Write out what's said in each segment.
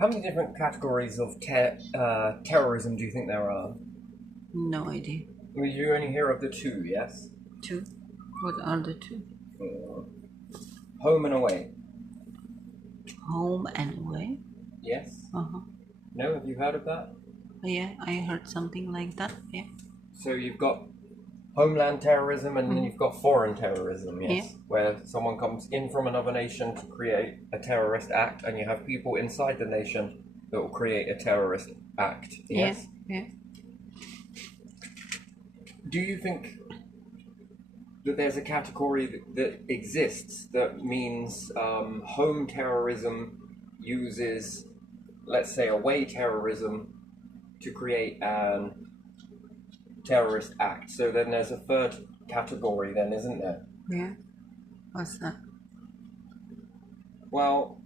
How many different categories of terrorism do you think there are? No idea. Well, you only hear of the two, yes? Two? What are the two? Home and away. Home and away? Yes? Uh-huh. No? Have you heard of that? Yeah, I heard something like that. Yeah. So you've got homeland terrorism and then you've got foreign terrorism, yes? Yeah. Where someone comes in from another nation to create a terrorist act and you have people inside the nation that will create a terrorist act, yes? Yeah. Do you think that there's a category that exists that means home terrorism uses, let's say, away terrorism to create an terrorist act? So then there's a third category then, isn't there? Yeah. What's that? Well,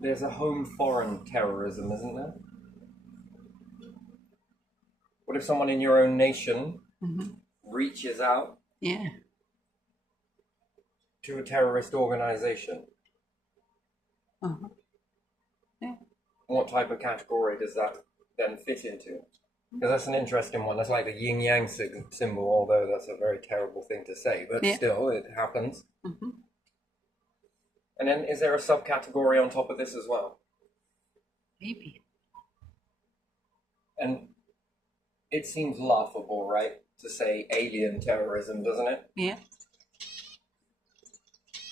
there's a home foreign terrorism, isn't there? What if someone in your own nation reaches out Yeah. to a terrorist organization? Uh-huh. Yeah. What type of category does that then fit into? Because that's an interesting one. That's like the yin yang symbol, although that's a very terrible thing to say, but Yeah. still, it happens. Mm-hmm. And then is there a subcategory on top of this as well? Maybe. And it seems laughable, right, to say alien terrorism, doesn't it? Yeah.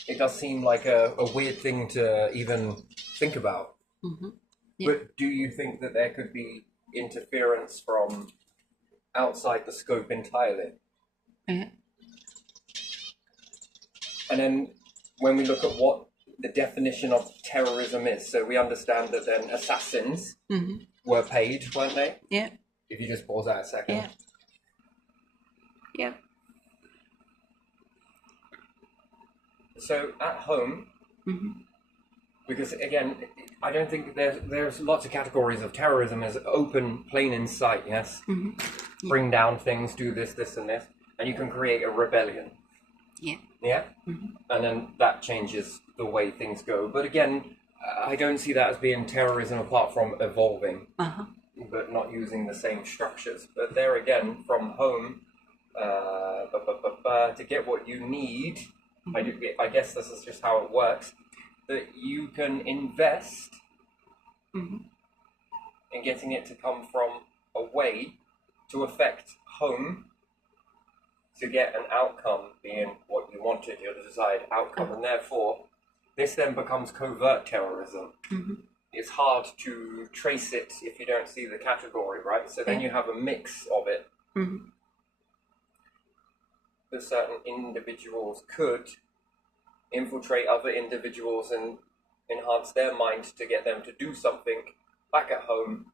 It does seem like a weird thing to even think about. Mm-hmm. Yeah. But do you think that there could be interference from outside the scope entirely? Yeah. And then when we look at what the definition of terrorism is, so we understand that then assassins were paid, weren't they? Yeah. If you just pause that a second. Yeah. Yeah. So at home, because again, I don't think there's lots of categories of terrorism as open, plain in sight, yes? Bring down things, do this, this, and this, and you can create a rebellion. Yeah. Yeah? And then that changes the way things go. But again, I don't see that as being terrorism apart from evolving, but not using the same structures. But there again, from home, to get what you need, I guess this is just how it works, that you can invest in getting it to come from away to affect home to get an outcome being what you wanted, your desired outcome, and therefore this then becomes covert terrorism. It's hard to trace it if you don't see the category, right? So then you have a mix of it. That certain individuals could infiltrate other individuals and enhance their mind to get them to do something back at home,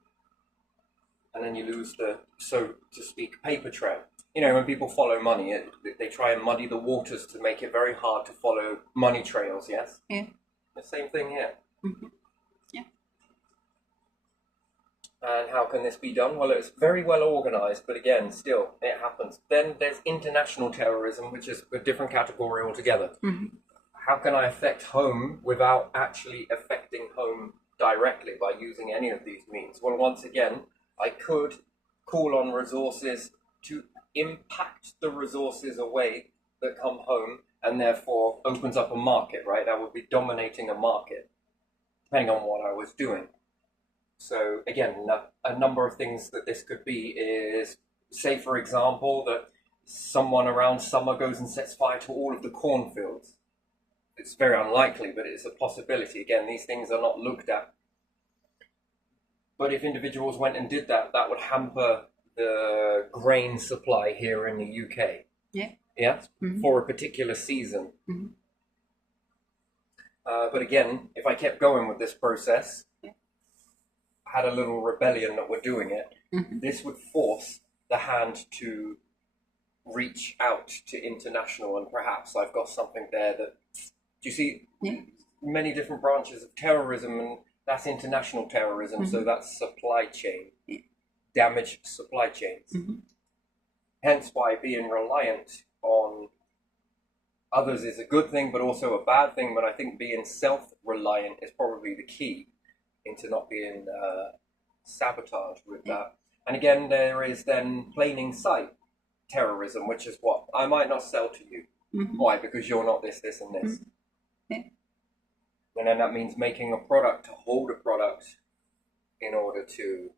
and then you lose the, so to speak, paper trail. You know, when people follow money, they try and muddy the waters to make it very hard to follow money trails, yes? Yeah. The same thing here. Yeah. And how can this be done? Well, it's very well organized, but again, still, it happens. Then there's international terrorism, which is a different category altogether. How can I affect home without actually affecting home directly by using any of these means? Well, once again, I could call on resources to impact the resources away that come home, and therefore opens up a market, right? That would be dominating a market, depending on what I was doing. So again, a number of things that this could be is, say for example, that someone around summer goes and sets fire to all of the cornfields. It's very unlikely, but it's a possibility. Again, these things are not looked at. But if individuals went and did that, that would hamper the grain supply here in the UK. Yeah. Yeah? For a particular season. But again, if I kept going with this process, had a little rebellion that were doing it, this would force the hand to reach out to international, and perhaps I've got something there that, do you see, many different branches of terrorism, and that's international terrorism, so that's supply chain, damaged supply chains. Hence why being reliant on others is a good thing, but also a bad thing. But I think being self-reliant is probably the key into not being sabotaged with that. And again, there is then plain sight terrorism, which is what I might not sell to you. Why? Because you're not this, this, and this. Yeah. And then that means making a product to hold a product in order to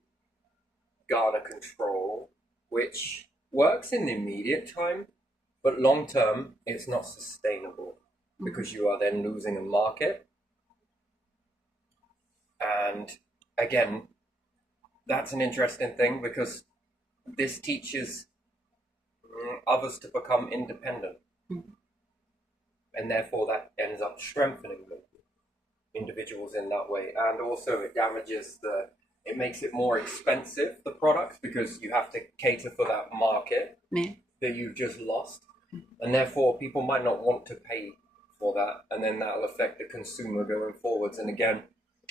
garner control, which works in the immediate time, but long term, it's not sustainable because you are then losing a market. And again, that's an interesting thing because this teaches others to become independent. And therefore that ends up strengthening them, individuals in that way. And also it damages it makes it more expensive, the product, because you have to cater for that market that you've just lost. And therefore people might not want to pay for that. And then that'll affect the consumer going forwards. And again,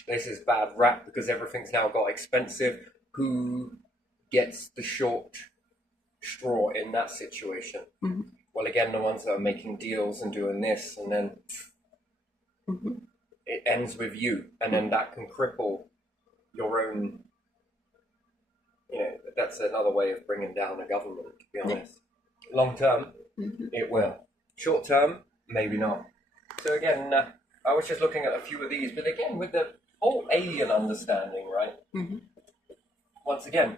this is bad rap because everything's now got expensive. Who gets the short straw in that situation? Well, again, the ones that are making deals and doing this, and then it ends with you, and then that can cripple your own. That's another way of bringing down a government, to be honest. Long term, it will. Short term, maybe not. So again, I was just looking at a few of these, but again, with the whole alien understanding, right? Once again,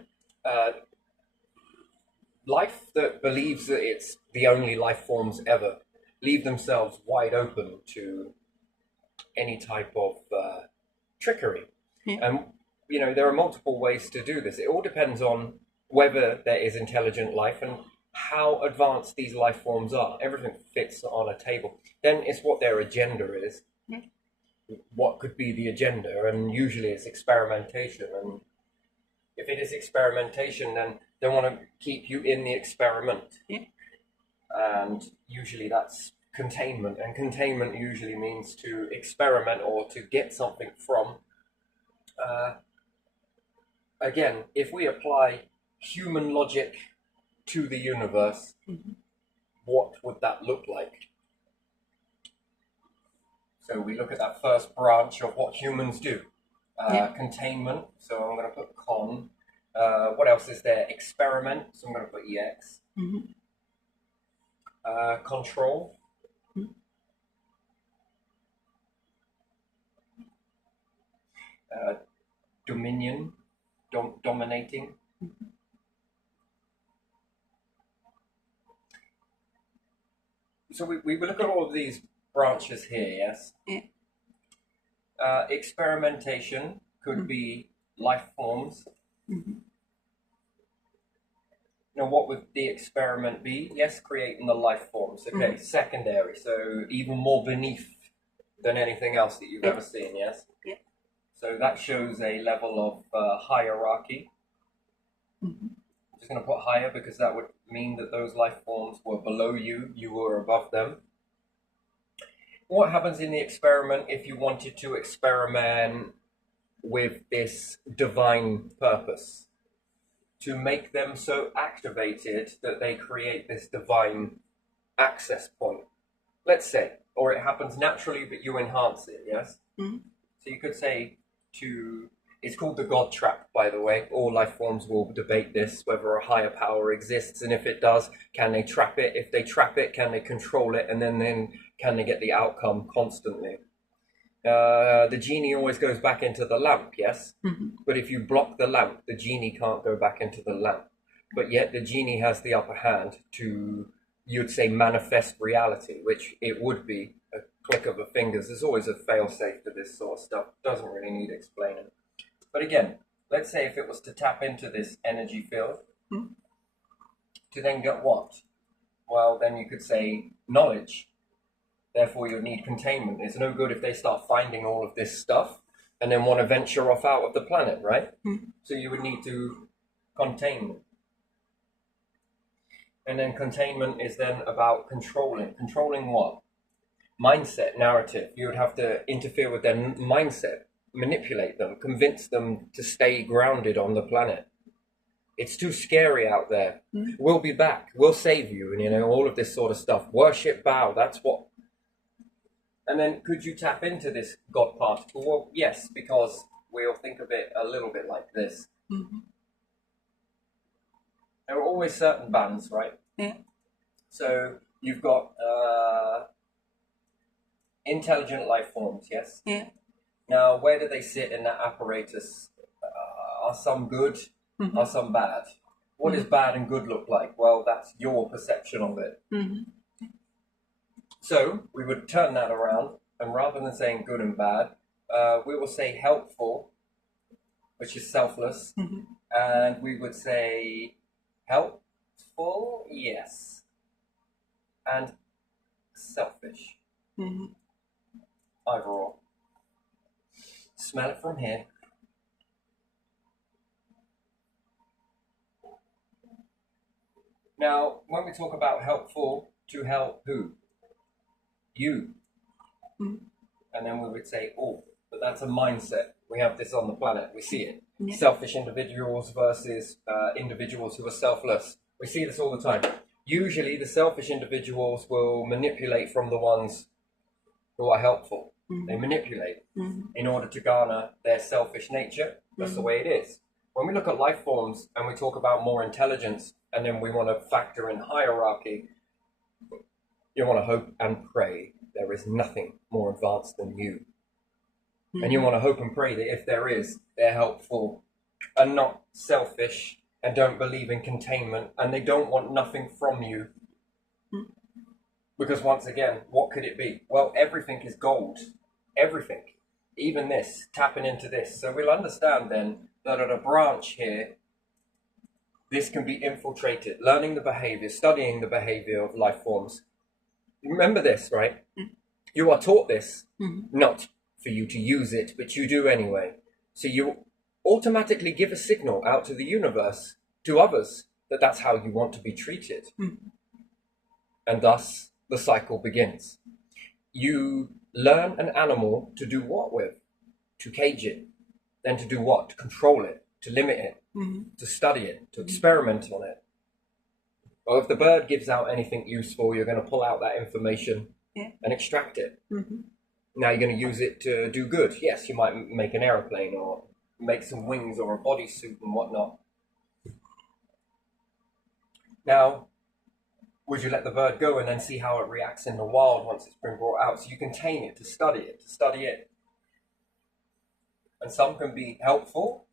life that believes that it's the only life forms ever leave themselves wide open to any type of trickery. And, there are multiple ways to do this. It all depends on whether there is intelligent life and how advanced these life forms are. Everything fits on a table. Then it's what their agenda is. What could be the agenda? And usually it's experimentation. And if it is experimentation, then they want to keep you in the experiment. And usually that's containment. And containment usually means to experiment or to get something from. Again, if we apply human logic to the universe, what would that look like? So we look at that first branch of what humans do. Containment, so I'm going to put con. What else is there? Experiment, so I'm going to put EX. Control. Dominion, dominating. So we look at all of these branches here, yes? Experimentation could be life forms. Now, what would the experiment be? Yes, creating the life forms. Okay, secondary, so even more beneath than anything else that you've ever seen, yes? So that shows a level of hierarchy. I'm just going to put higher because that would mean that those life forms were below you, you were above them. What happens in the experiment if you wanted to experiment with this divine purpose? To make them so activated that they create this divine access point. Let's say, or it happens naturally, but you enhance it, yes? So you could say it's called the God trap, by the way. All life forms will debate this, whether a higher power exists, and if it does, can they trap it? If they trap it, can they control it? And then can they get the outcome constantly? The genie always goes back into the lamp, yes? But if you block the lamp, the genie can't go back into the lamp. But yet the genie has the upper hand to, you'd say, manifest reality, which it would be a click of the fingers. There's always a fail-safe to this sort of stuff. Doesn't really need explaining. But again, let's say if it was to tap into this energy field, to then get what? Well, then you could say knowledge. Therefore, you'll need containment. It's no good if they start finding all of this stuff and then want to venture off out of the planet, right? So you would need to contain them. And then containment is then about controlling. Controlling what? Mindset, narrative. You would have to interfere with their mindset, manipulate them, convince them to stay grounded on the planet. It's too scary out there. We'll be back. We'll save you. And, you know, all of this sort of stuff. Worship, bow. That's what. And then could you tap into this God particle? Well, yes, because we'll think of it a little bit like this. There are always certain bands, right? Yeah. So you've got intelligent life forms, yes? Yeah. Now, where do they sit in that apparatus? Are some good? Are some bad? What does bad and good look like? Well, that's your perception of it. So we would turn that around, and rather than saying good and bad, we will say helpful, which is selfless, and we would say helpful, yes, and selfish. Either or. Smell it from here. Now, when we talk about helpful, to help who? You. And then we would say all. But that's a mindset. We have this on the planet. We see it. Yeah. Selfish individuals versus individuals who are selfless. We see this all the time. Usually the selfish individuals will manipulate from the ones who are helpful. They manipulate in order to garner their selfish nature. That's the way it is. When we look at life forms and we talk about more intelligence, and then we want to factor in hierarchy, you want to hope and pray there is nothing more advanced than you. And you want to hope and pray that if there is, they're helpful and not selfish and don't believe in containment and they don't want nothing from you. Because once again, what could it be? Well, everything is gold. Everything. Even this, tapping into this. So we'll understand then that at a branch here, this can be infiltrated. Learning the behavior, studying the behavior of life forms. Remember this, right? You are taught this, not for you to use it, but you do anyway. So you automatically give a signal out to the universe, to others, that that's how you want to be treated. And thus, the cycle begins. You learn an animal to do what with? To cage it. Then to do what? To control it, to limit it, to study it, to experiment on it. Well, if the bird gives out anything useful, you're going to pull out that information and extract it. Now you're going to use it to do good. Yes, you might make an aeroplane or make some wings or a bodysuit and whatnot. Now, would you let the bird go and then see how it reacts in the wild once it's been brought out? So you can tame it, to study it. And some can be helpful,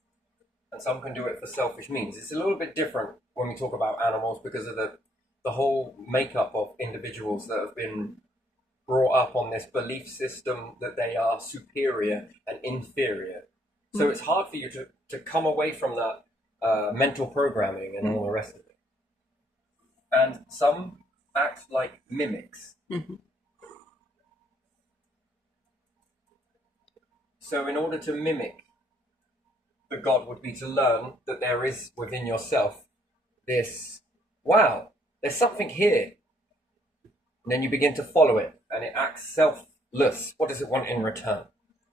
and some can do it for selfish means. It's a little bit different when we talk about animals because of the whole makeup of individuals that have been brought up on this belief system that they are superior and inferior. So it's hard for you to come away from that mental programming and all the rest of it. And some act like mimics. So in order to mimic the God would be to learn that there is within yourself this, wow, there's something here. And then you begin to follow it and it acts selfless. What does it want in return?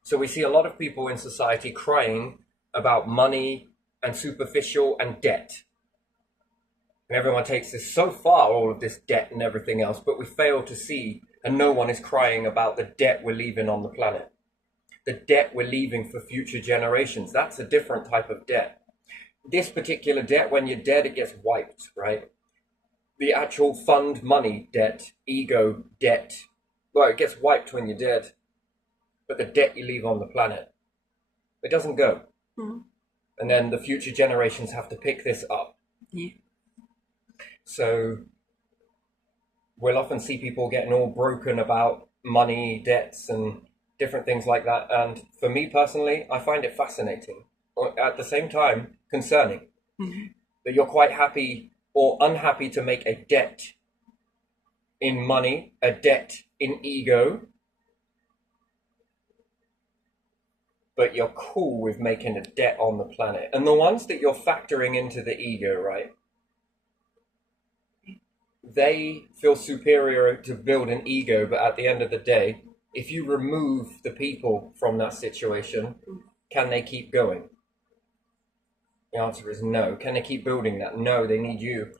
So we see a lot of people in society crying about money and superficial and debt. And everyone takes this so far, all of this debt and everything else, but we fail to see, and no one is crying about the debt we're leaving on the planet. The debt we're leaving for future generations. That's a different type of debt. This particular debt, when you're dead, it gets wiped, right? The actual fund money debt, ego debt, well, it gets wiped when you're dead. But the debt you leave on the planet, it doesn't go. And then the future generations have to pick this up. So we'll often see people getting all broken about money, debts, and different things like that. And for me personally, I find it fascinating. At the same time, concerning. That you're quite happy or unhappy to make a debt in money, a debt in ego, but you're cool with making a debt on the planet. And the ones that you're factoring into the ego, right? They feel superior to build an ego, but at the end of the day, if you remove the people from that situation, can they keep going? The answer is no. Can they keep building that? No, they need you.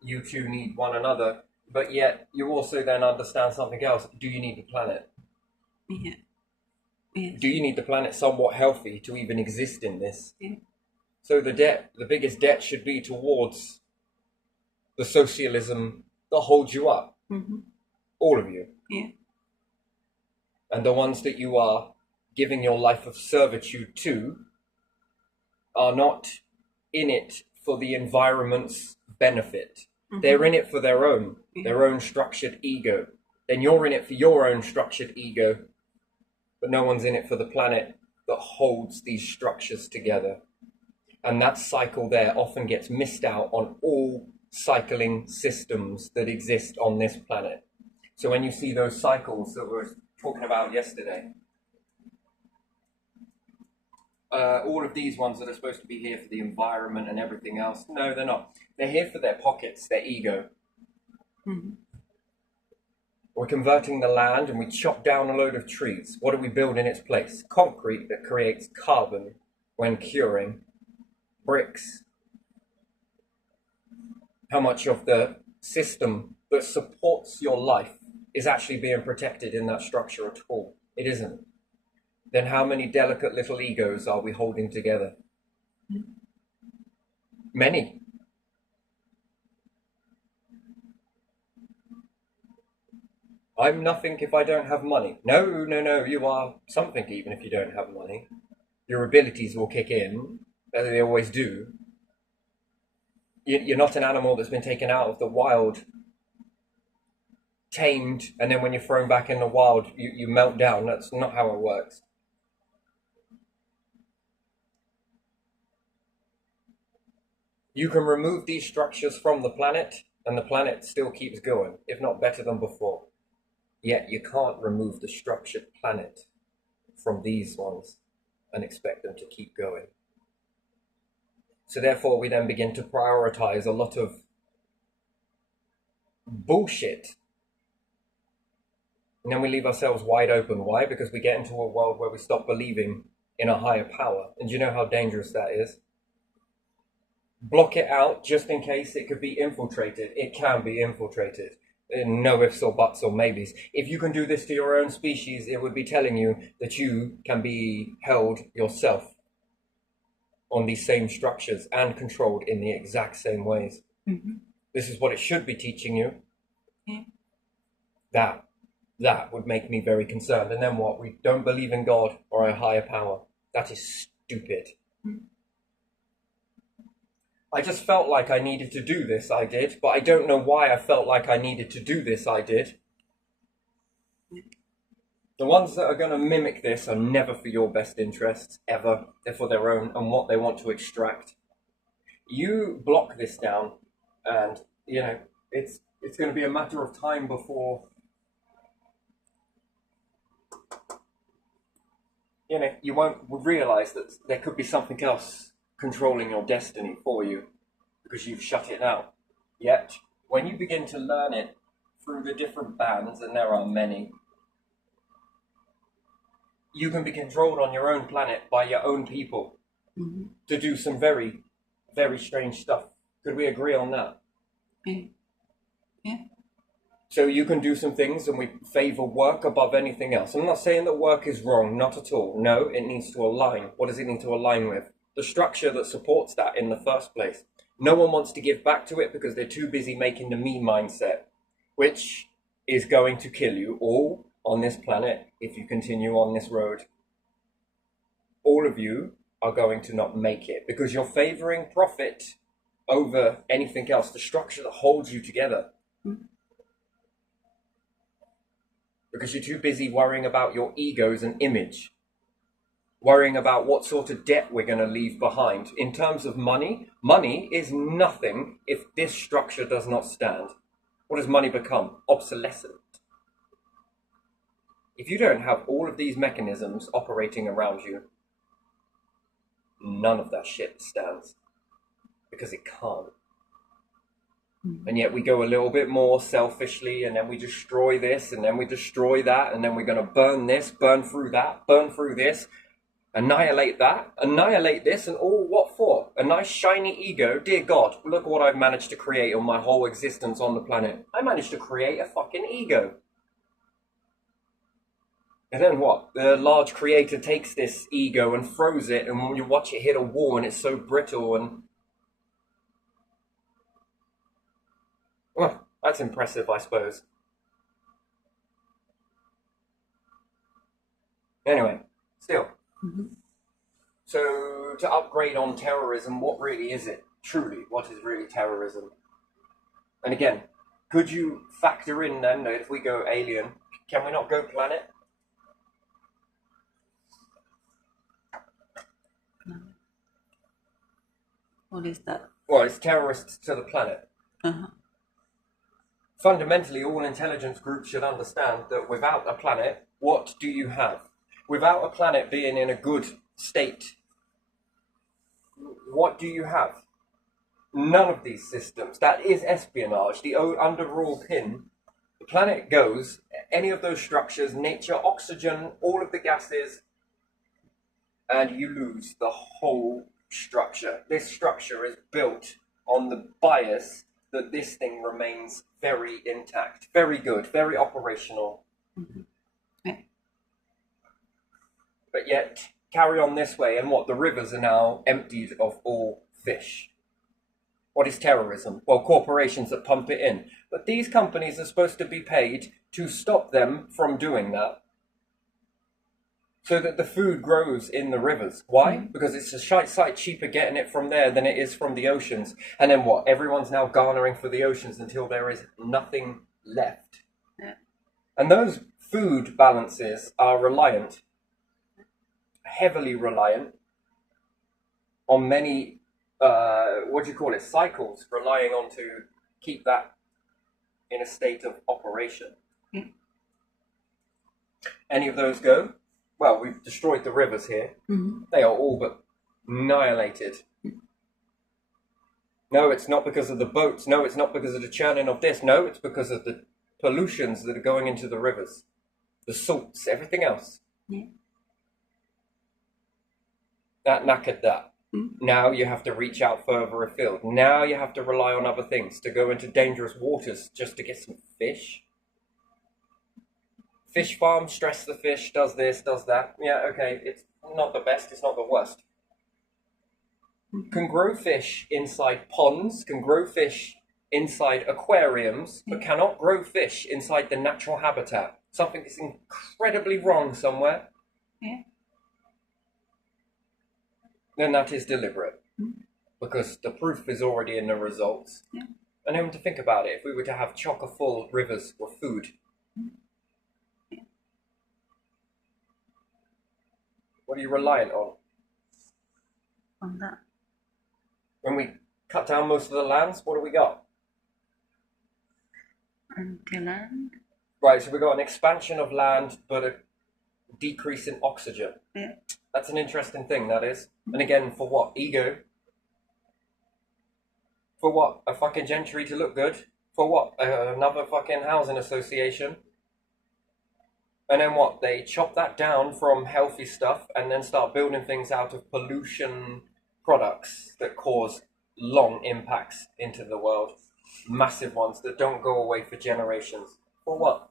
You two need one another. But yet, you also then understand something else. Do you need the planet? Yeah. Yes. Do you need the planet somewhat healthy to even exist in this? Yeah. So the biggest debt should be towards the socialism that holds you up. Mm-hmm. All of you. Yeah. And the ones that you are giving your life of servitude to are not in it for the environment's benefit. Mm-hmm. They're in it for their own structured ego. Then you're in it for your own structured ego, but no one's in it for the planet that holds these structures together. And that cycle there often gets missed out on all cycling systems that exist on this planet. So when you see those cycles that we were talking about yesterday, all of these ones that are supposed to be here for the environment and everything else, no, they're not. They're here for their pockets, their ego. Mm-hmm. We're converting the land and we chop down a load of trees. What do we build in its place? Concrete that creates carbon when curing. Bricks. How much of the system that supports your life is actually being protected in that structure at all? It isn't. Then how many delicate little egos are we holding together? Many. I'm nothing if I don't have money. No, you are something even if you don't have money. Your abilities will kick in, as they always do. You're not an animal that's been taken out of the wild, tamed, and then when you're thrown back in the wild, you melt down. That's not how it works. You can remove these structures from the planet, and the planet still keeps going, if not better than before. Yet you can't remove the structured planet from these ones and expect them to keep going. So therefore we then begin to prioritize a lot of bullshit. And then we leave ourselves wide open. Why? Because we get into a world where we stop believing in a higher power. And do you know how dangerous that is? Block it out just in case it could be infiltrated. It can be infiltrated. No ifs or buts or maybes. If you can do this to your own species, it would be telling you that you can be held yourself on these same structures and controlled in the exact same ways. Mm-hmm. This is what it should be teaching you. Yeah. That would make me very concerned. And then what? We don't believe in God or a higher power. That is stupid. Mm-hmm. I just felt like I needed to do this, I did, but I don't know why I felt like I needed to do this, I did. The ones that are going to mimic this are never for your best interests, ever. They're for their own and what they want to extract. You block this down, and, you know, it's going to be a matter of time before, you know, you won't realize that there could be something else controlling your destiny for you because you've shut it out. Yet, when you begin to learn it through the different bands, and there are many, you can be controlled on your own planet by your own people to do some very, very strange stuff. Could we agree on that? Yeah. Yeah. So you can do some things, and we favor work above anything else. I'm not saying that work is wrong, not at all. No, it needs to align. What does it need to align with? The structure that supports that in the first place. No one wants to give back to it because they're too busy making the me mindset, which is going to kill you all on this planet if you continue on this road. All of you are going to not make it because you're favoring profit over anything else, the structure that holds you together. Because you're too busy worrying about your egos and image. Worrying about what sort of debt we're going to leave behind. In terms of money, money is nothing if this structure does not stand. What does money become? Obsolescent. If you don't have all of these mechanisms operating around you, none of that shit stands. Because it can't. And yet we go a little bit more selfishly, and then we destroy this, and then we destroy that, and then we're going to burn this, burn through that, burn through this, annihilate that, annihilate this, and all what for? a nice shiny ego. Dear God, look what I've managed to create on my whole existence on the planet. I managed to create a fucking ego. And then what? The large creator takes this ego and throws it, and when you watch it hit a wall and it's so brittle and... Well, that's impressive, I suppose. Anyway, still. Mm-hmm. So, to upgrade on terrorism, what really is it? Truly, what is really terrorism? And again, could you factor in then that if we go alien, can we not go planet? No. What is that? Well, it's terrorists to the planet. Uh-huh. Fundamentally, all intelligence groups should understand that without a planet, what do you have? Without a planet being in a good state, what do you have? None of these systems. That is espionage. The underall pin. The planet goes, any of those structures, nature, oxygen, all of the gases, and you lose the whole structure. This structure is built on the bias that this thing remains very intact, very good, very operational. Mm-hmm. Yeah. But yet, carry on this way, and what? The rivers are now emptied of all fish. What is terrorism? Well, corporations that pump it in. But these companies are supposed to be paid to stop them from doing that, so that the food grows in the rivers. Why? Mm-hmm. Because it's a sight cheaper getting it from there than it is from the oceans. And then what? Everyone's now garnering for the oceans until there is nothing left. Yeah. And those food balances are reliant, heavily reliant, on many, cycles, relying on to keep that in a state of operation. Yeah. Any of those go? Well, we've destroyed the rivers here. Mm-hmm. They are all but annihilated. No, it's not because of the boats. No, it's not because of the churning of this. No, it's because of the pollutions that are going into the rivers. The salts, everything else. Yeah. That knackered that. Mm-hmm. Now you have to reach out further afield. Now you have to rely on other things to go into dangerous waters just to get some fish. Fish farm, stress the fish, does this, does that. Yeah, okay, it's not the best, it's not the worst. Can grow fish inside ponds, can grow fish inside aquariums, but cannot grow fish inside the natural habitat. Something is incredibly wrong somewhere. Yeah. Then that is deliberate. Because the proof is already in the results. Yeah. And then to think about it, if we were to have chock-full rivers of food, what are you reliant on? On that. When we cut down most of the lands, what do we got? Empty land. Right, so we got an expansion of land, but a decrease in oxygen. Yeah. That's an interesting thing, that is. And again, for what? Ego. For what? A fucking gentry to look good? For what? Another fucking housing association? And then what? They chop that down from healthy stuff and then start building things out of pollution products that cause long impacts into the world. Massive ones that don't go away for generations. For what?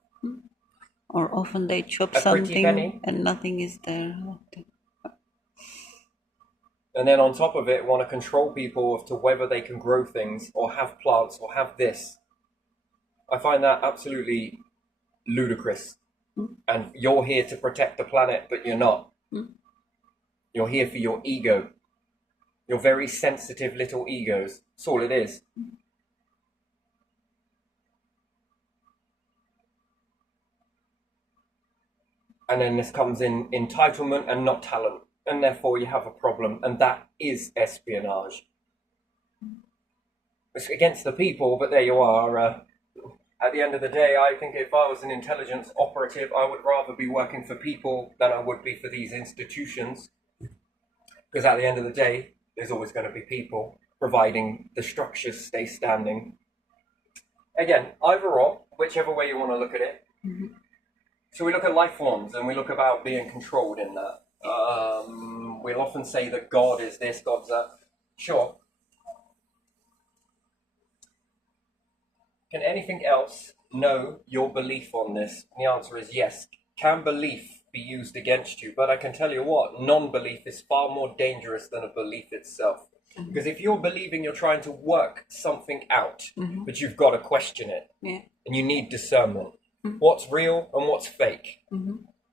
Or often they chop A pretty something penny? and nothing is there. And then on top of it, want to control people as to whether they can grow things or have plants or have this. I find that absolutely ludicrous. And you're here to protect the planet, but you're not. You're here for your ego. Your very sensitive little egos. That's all it is. And then this comes in entitlement and not talent. And therefore you have a problem. And that is espionage. It's against the people, but there you are. At the end of the day, I think if I was an intelligence operative, I would rather be working for people than I would be for these institutions. Because at the end of the day, there's always going to be people providing the structures stay standing. Again, either or, whichever way you want to look at it. Mm-hmm. So we look at life forms and we look about being controlled in that. We'll often say that God is this, God's that. Sure. Can anything else know your belief on this? And the answer is yes. Can belief be used against you? But I can tell you what, non-belief is far more dangerous than a belief itself. Because if you're believing, you're trying to work something out, but you've got to question it. Yeah. And you need discernment. What's real and what's fake?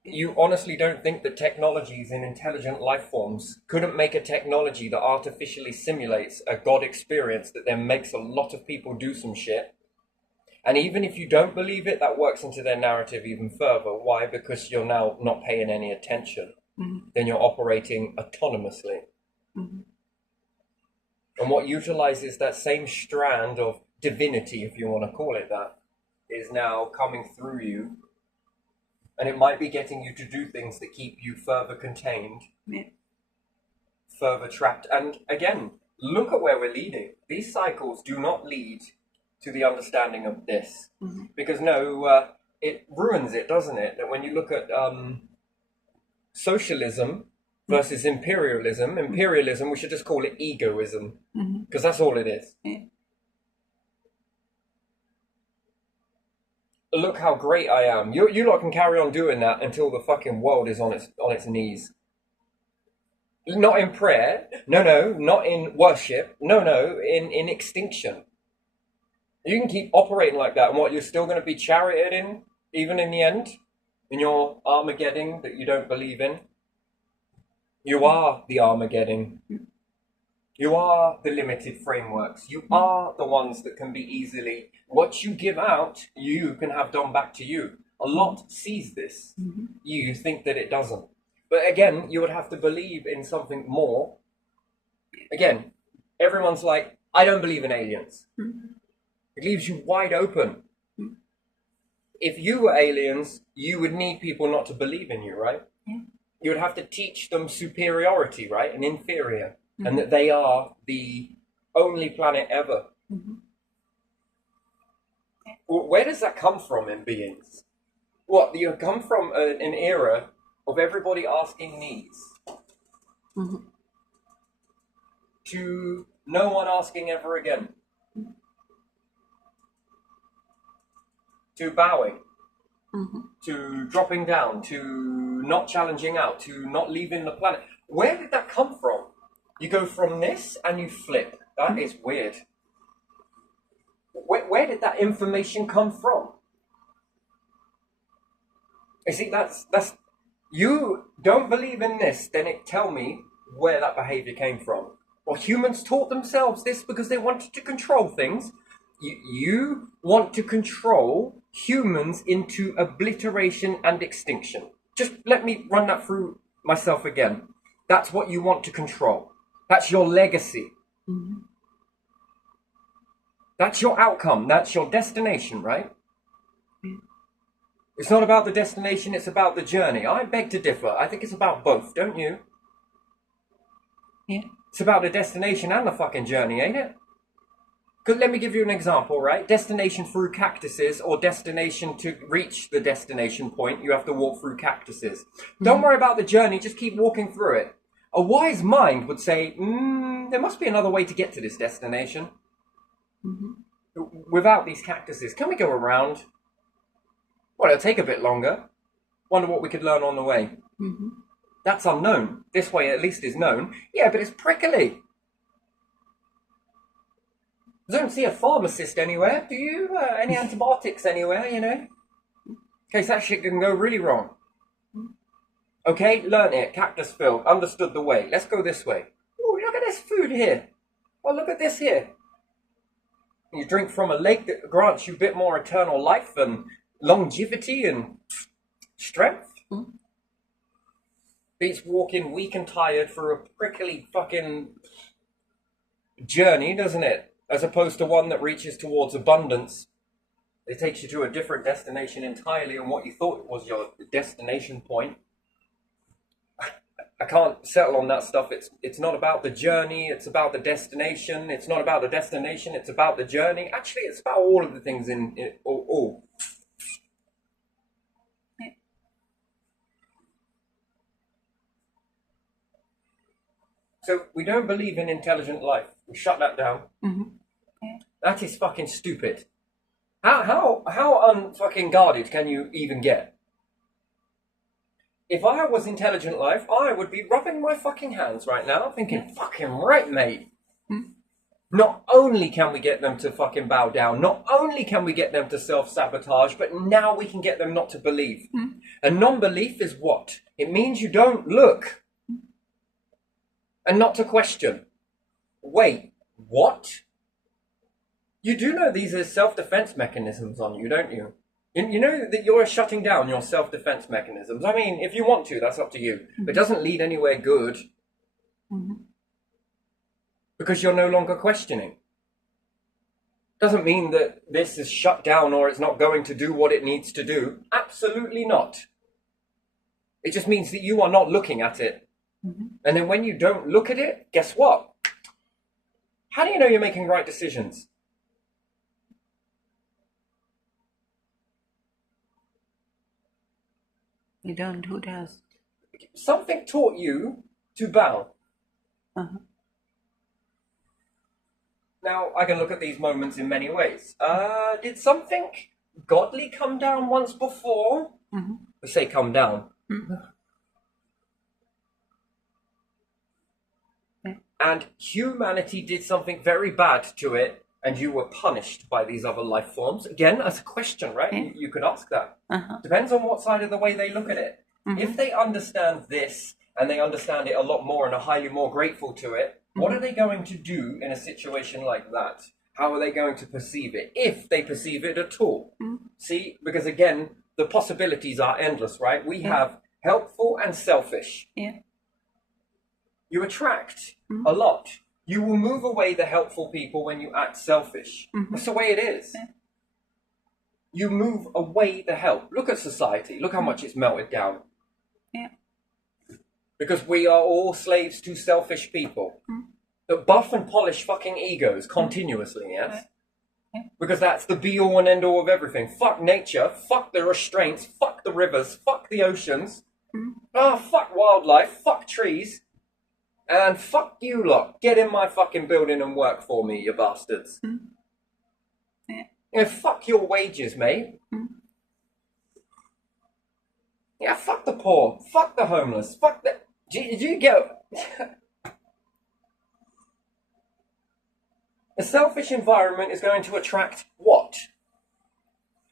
You honestly don't think that technologies in intelligent life forms couldn't make a technology that artificially simulates a God experience that then makes a lot of people do some shit? And even if you don't believe it, that works into their narrative even further. Why? Because you're now not paying any attention. Then you're operating autonomously. And what utilizes that same strand of divinity, if you want to call it that, is now coming through you. And it might be getting you to do things that keep you further contained, further trapped. And again, look at where we're leading. These cycles do not lead to the understanding of this. Because it ruins it, doesn't it? That when you look at socialism versus imperialism, we should just call it egoism. Because that's all it is. Look how great I am. You lot can carry on doing that until the fucking world is on its knees. Not in prayer. No. Not in worship. No. In extinction. You can keep operating like that, and what, you're still going to be charioted in, even in the end? In your Armageddon that you don't believe in? You are the Armageddon. You are the limited frameworks. You are the ones that can be easily... What you give out, you can have done back to you. A lot sees this. You think that it doesn't. But again, you would have to believe in something more. Again, everyone's like, I don't believe in aliens. It leaves you wide open. If you were aliens, you would need people not to believe in you, right? You would have to teach them superiority, right? And inferior. And that they are the only planet ever. Where does that come from in beings? What, you come from an era of everybody asking needs to no one asking ever again, to bowing, to dropping down, to not challenging out, to not leaving the planet. Where did that come from? You go from this and you flip. That is weird. Where did that information come from? You see, that's you don't believe in this, then tell me where that behavior came from. Well, humans taught themselves this because they wanted to control things. You want to control humans into obliteration and extinction. Just let me run that through myself again. That's what you want to control. That's your legacy. That's your outcome. That's your destination, right? It's not about the destination, it's about the journey. I beg to differ. I think it's about both, don't you? Yeah. It's about the destination and the fucking journey, ain't it? Because let me give you an example, right? Destination through cactuses, or destination to reach the destination point, you have to walk through cactuses. Don't worry about the journey, just keep walking through it. A wise mind would say, there must be another way to get to this destination. Without these cactuses, can we go around? Well, it'll take a bit longer. Wonder what we could learn on the way. That's unknown. This way at least is known. Yeah, but it's prickly. I don't see a pharmacist anywhere, do you? Any antibiotics anywhere, you know? In case that shit can go really wrong. Okay, learn it. Cactus field. Understood the way. Let's go this way. Ooh, look at this food here. Oh, look at this here. You drink from a lake that grants you a bit more eternal life and longevity and strength. Beats walking weak and tired for a prickly fucking journey, doesn't it? As opposed to one that reaches towards abundance. It takes you to a different destination entirely, and what you thought was your destination point. I can't settle on that stuff. It's not about the journey, it's about the destination. It's not about the destination, it's about the journey. Actually, it's about all of the things in all. So we don't believe in intelligent life. We shut that down. Yeah. That is fucking stupid. How unfucking guarded can you even get? If I was intelligent life, I would be rubbing my fucking hands right now, thinking, fucking right, mate. Not only can we get them to fucking bow down, not only can we get them to self-sabotage, but now we can get them not to believe. And non-belief is what? It means you don't look. And not to question. Wait, what? You do know these are self-defense mechanisms on you, don't you? You know that you're shutting down your self-defense mechanisms. I mean, if you want to, that's up to you. But it doesn't lead anywhere good. Because you're no longer questioning. Doesn't mean that this is shut down or it's not going to do what it needs to do. Absolutely not. It just means that you are not looking at it. And then when you don't look at it, guess what? How do you know you're making right decisions? You don't. Who does? Something taught you to bow. Now, I can look at these moments in many ways. Did something godly come down once before? We say come down. And humanity did something very bad to it, and you were punished by these other life forms. Again, as a question, right? You could ask that. Depends on what side of the way they look at it. If they understand this, and they understand it a lot more and are highly more grateful to it, what are they going to do in a situation like that? How are they going to perceive it? If they perceive it at all. See, because again, the possibilities are endless, right? We have helpful and selfish. You attract a lot. You will move away the helpful people when you act selfish. That's the way it is. You move away the help. Look at society. Look how much it's melted down. Because we are all slaves to selfish people that buff and polish fucking egos continuously, yes? Because that's the be-all and end-all of everything. Fuck nature, fuck the restraints, fuck the rivers, fuck the oceans, fuck wildlife, fuck trees, and fuck you lot. Get in my fucking building and work for me, you bastards. Yeah, fuck your wages, mate. Yeah, fuck the poor, fuck the homeless, fuck the... Do you get... A selfish environment is going to attract what?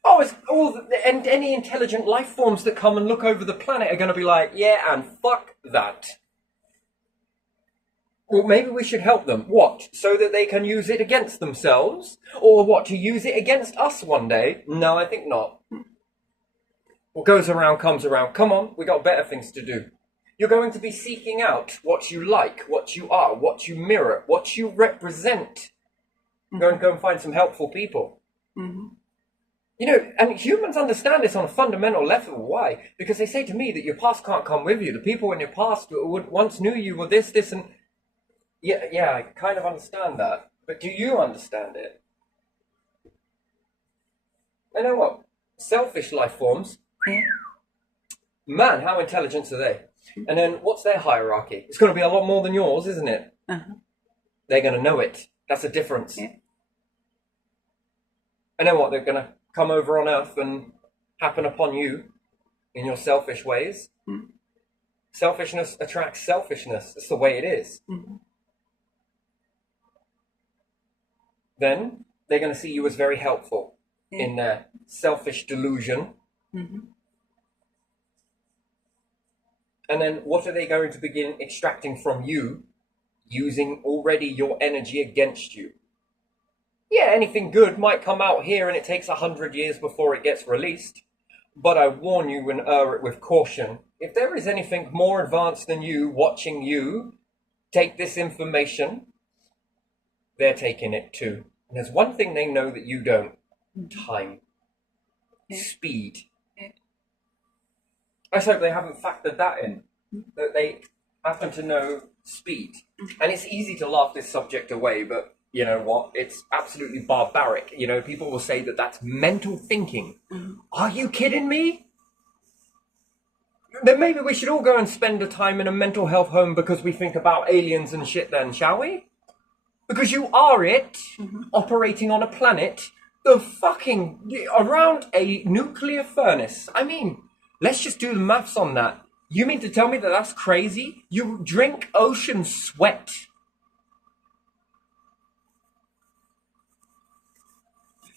Oh, it's all and any intelligent life forms that come and look over the planet are going to be like, yeah, and fuck that. Well, maybe we should help them. What? So that they can use it against themselves? Or what, to use it against us one day? No, I think not. What goes around comes around. Come on, we got better things to do. You're going to be seeking out what you like, what you are, what you mirror, what you represent. Go and find some helpful people. You know, and humans understand this on a fundamental level. Why? Because they say to me that your past can't come with you. The people in your past who once knew you were this, and... Yeah, I kind of understand that. But do you understand it? You know what? Selfish life forms. Man, how intelligent are they? And then what's their hierarchy? It's going to be a lot more than yours, isn't it? They're going to know it. That's the difference. And then what? They're going to come over on Earth and happen upon you in your selfish ways. Selfishness attracts selfishness. That's the way it is. Then they're going to see you as very helpful in their selfish delusion. And then what are they going to begin extracting from you, using already your energy against you? Yeah, anything good might come out here and it takes 100 years before it gets released. But I warn you and err it with caution. If there is anything more advanced than you watching you take this information, they're taking it too. And there's one thing they know that you don't. Time. Speed. I just hope they haven't factored that in. That they happen to know speed. And it's easy to laugh this subject away, but you know what? It's absolutely barbaric. You know, people will say that that's mental thinking. Are you kidding me? Then maybe we should all go and spend a time in a mental health home because we think about aliens and shit then, shall we? Because you are it, operating on a planet, around a nuclear furnace. I mean, let's just do the maths on that. You mean to tell me that that's crazy? You drink ocean sweat.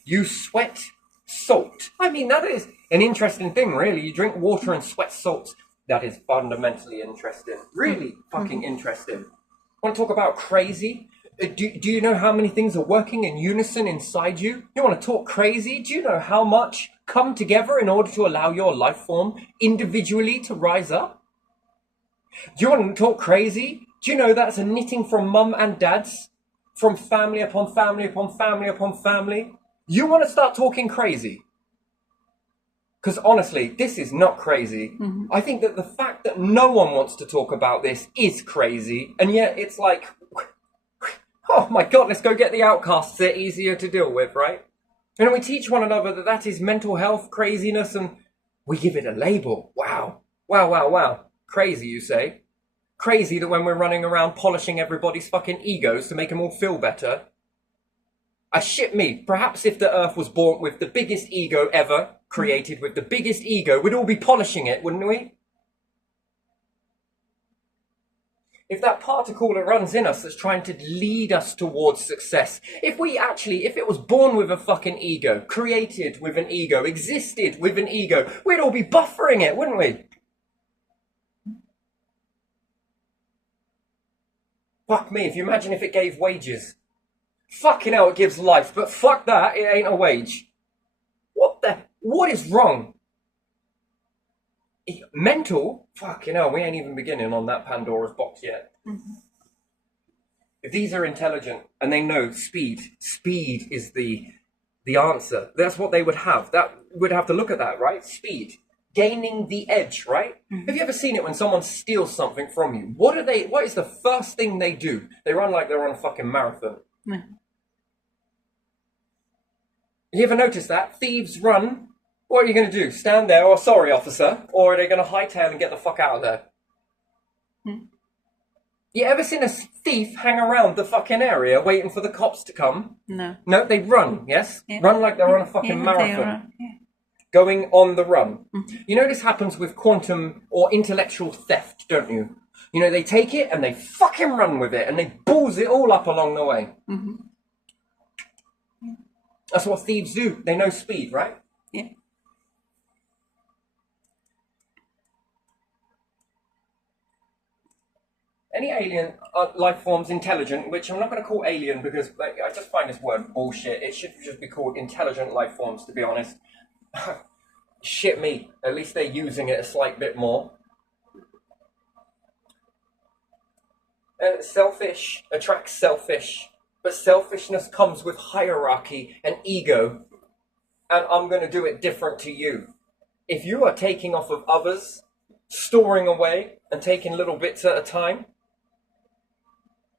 You sweat salt. I mean, that is an interesting thing, really. You drink water and sweat salt. That is fundamentally interesting. Really fucking interesting. Want to talk about crazy? Do you know how many things are working in unison inside you? You want to talk crazy? Do you know how much come together in order to allow your life form individually to rise up? Do you want to talk crazy? Do you know that's a knitting from mum and dads? From family upon family upon family upon family? You want to start talking crazy? Because honestly, this is not crazy. I think that the fact that no one wants to talk about this is crazy. And yet it's like, oh my God, let's go get the outcasts. They're easier to deal with, right? And we teach one another that that is mental health craziness and we give it a label. Wow. Wow, wow, wow. Crazy, you say? Crazy that when we're running around polishing everybody's fucking egos to make them all feel better. Shit me. Perhaps if the Earth was born with the biggest ego ever, created with the biggest ego, we'd all be polishing it, wouldn't we? If that particle that runs in us that's trying to lead us towards success, if it was born with a fucking ego, created with an ego, existed with an ego, we'd all be buffering it, wouldn't we? Fuck me, if you imagine if it gave wages. Fucking hell, it gives life, but fuck that, it ain't a wage. What is wrong? Mental? Fucking hell, we ain't even beginning on that Pandora's box yet. If these are intelligent and they know speed is the answer, that's what they would have. That would have to look at that, right? Speed. Gaining the edge, right? Have you ever seen it when someone steals something from you? What is the first thing they do? They run like they're on a fucking marathon. You ever notice that? Thieves run. What are you going to do? Stand there, or sorry, officer? Or are they going to hightail and get the fuck out of there? You ever seen a thief hang around the fucking area waiting for the cops to come? No. No, they run, yes? Yeah. Run like they're on a fucking marathon. Going on the run. You know this happens with quantum or intellectual theft, don't you? You know, they take it and they fucking run with it and they balls it all up along the way. That's what thieves do. They know speed, right? Yeah. Any alien life forms intelligent, which I'm not going to call alien because I just find this word bullshit. It should just be called intelligent life forms, to be honest. Shit me. At least they're using it a slight bit more. Selfish attracts selfish. But selfishness comes with hierarchy and ego. And I'm going to do it different to you. If you are taking off of others, storing away, and taking little bits at a time,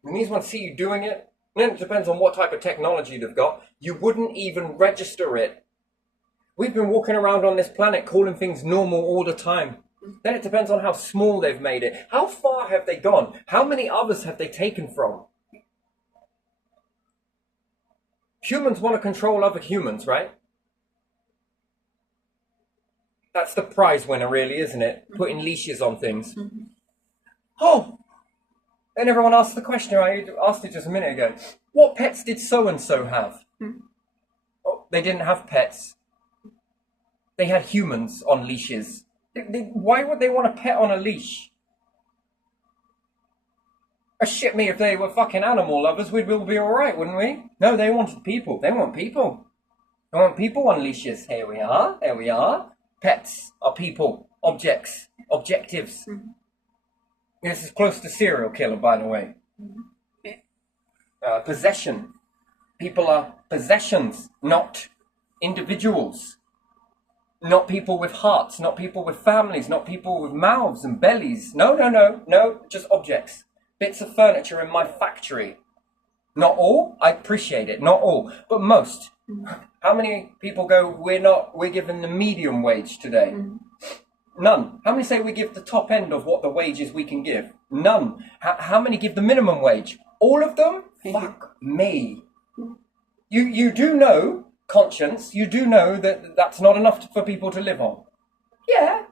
when these ones see you doing it, then it depends on what type of technology they've got, you wouldn't even register it. We've been walking around on this planet calling things normal all the time. Then it depends on how small they've made it. How far have they gone? How many others have they taken from? Humans want to control other humans, right? That's the prize winner, really, isn't it? Putting leashes on things. Oh! And everyone asked the question, I asked it just a minute ago. What pets did so-and-so have? Oh, they didn't have pets. They had humans on leashes. Why would they want a pet on a leash? Shit me, if they were fucking animal lovers, we'd all be alright, wouldn't we? No, they wanted people. They want people. They want people on leashes. Here we are. There we are. Pets are people. Objects. Objectives. This is close to serial killer, by the way. Possession. People are possessions, not individuals. Not people with hearts, not people with families, not people with mouths and bellies. No, just objects. Bits of furniture in my factory. Not all, I appreciate it, not all, but most. How many people go, we're giving the medium wage today? None. How many say we give the top end of what the wages we can give? None. How many give the minimum wage? All of them? Fuck me. You do know, conscience, you do know that that's not enough for people to live on. Yeah.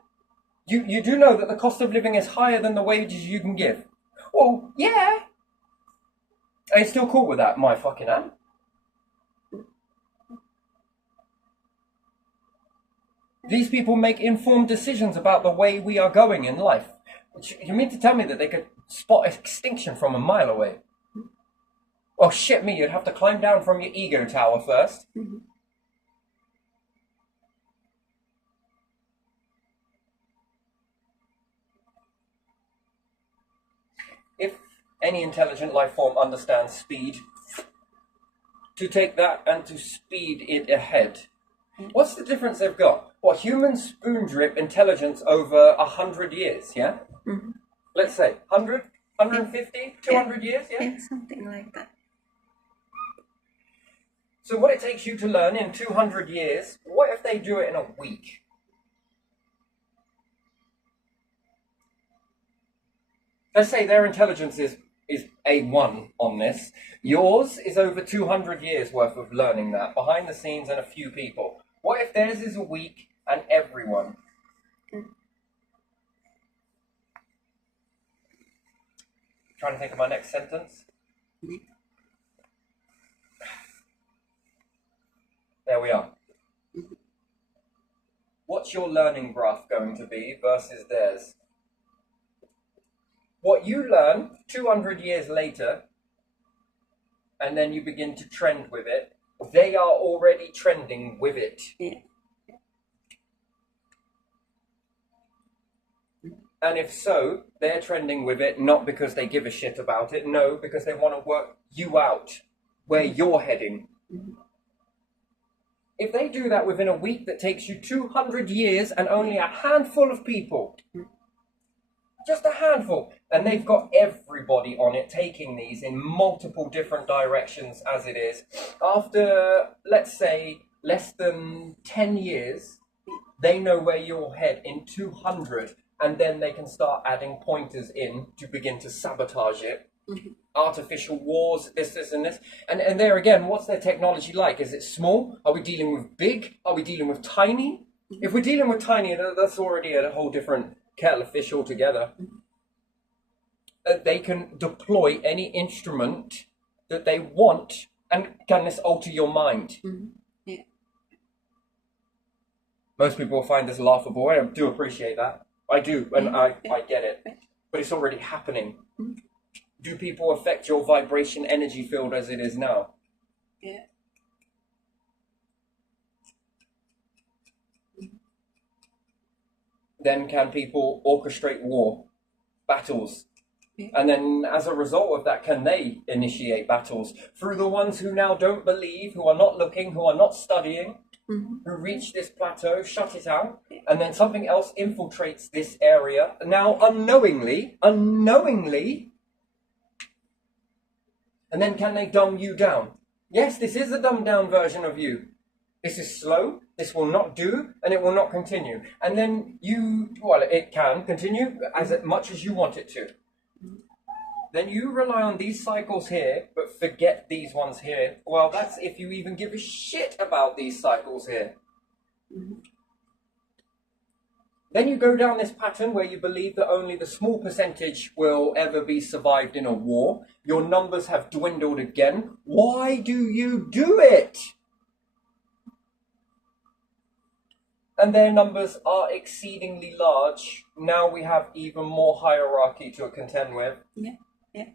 You do know that the cost of living is higher than the wages you can give. Well, yeah. Are you still cool with that, my fucking Anne? These people make informed decisions about the way we are going in life. You mean to tell me that they could spot extinction from a mile away? Well, shit me, you'd have to climb down from your ego tower first. If any intelligent life form understands speed, to take that and to speed it ahead. What's the difference they've got? Well, humans spoon drip intelligence over 100 years, yeah? Mm-hmm. Let's say 100, 150, 200 years, yeah? Yeah, something like that. So what it takes you to learn in 200 years, what if they do it in a week? Let's say their intelligence is A1 on this. Yours is over 200 years worth of learning that, behind the scenes and a few people. What if theirs is a week and everyone? Trying to think of my next sentence. There we are. What's your learning graph going to be versus theirs? What you learn 200 years later, and then you begin to trend with it, they are already trending with it. Yeah. And if so, they're trending with it not because they give a shit about it, no, because they want to work you out where you're heading. If they do that within a week that takes you 200 years and only a handful of people, just a handful, and they've got everybody on it taking these in multiple different directions as it is, after, let's say, less than 10 years, they know where you'll head in 200, and then they can start adding pointers in to begin to sabotage it. Artificial wars, this, and this. And there again, what's their technology like? Is it small? Are we dealing with big? Are we dealing with tiny? If we're dealing with tiny, that's already a whole different kettle of fish altogether. They can deploy any instrument that they want, and can this alter your mind? Yeah. Most people will find this laughable. I do appreciate that. I do, and I get it. But it's already happening. Do people affect your vibration energy field as it is now? Yeah. Then can people orchestrate war, battles? Yeah. And then as a result of that, can they initiate battles through the ones who now don't believe, who are not looking, who are not studying, who reach this plateau, shut it out, and then something else infiltrates this area, now unknowingly, and then can they dumb you down? Yes, this is a dumbed down version of you. This is slow, this will not do, and it will not continue. And then it can continue as much as you want it to. Then you rely on these cycles here, but forget these ones here. Well, that's if you even give a shit about these cycles here. Then you go down this pattern where you believe that only the small percentage will ever be survived in a war. Your numbers have dwindled again. Why do you do it? And their numbers are exceedingly large. Now we have even more hierarchy to contend with. Yeah. Yeah.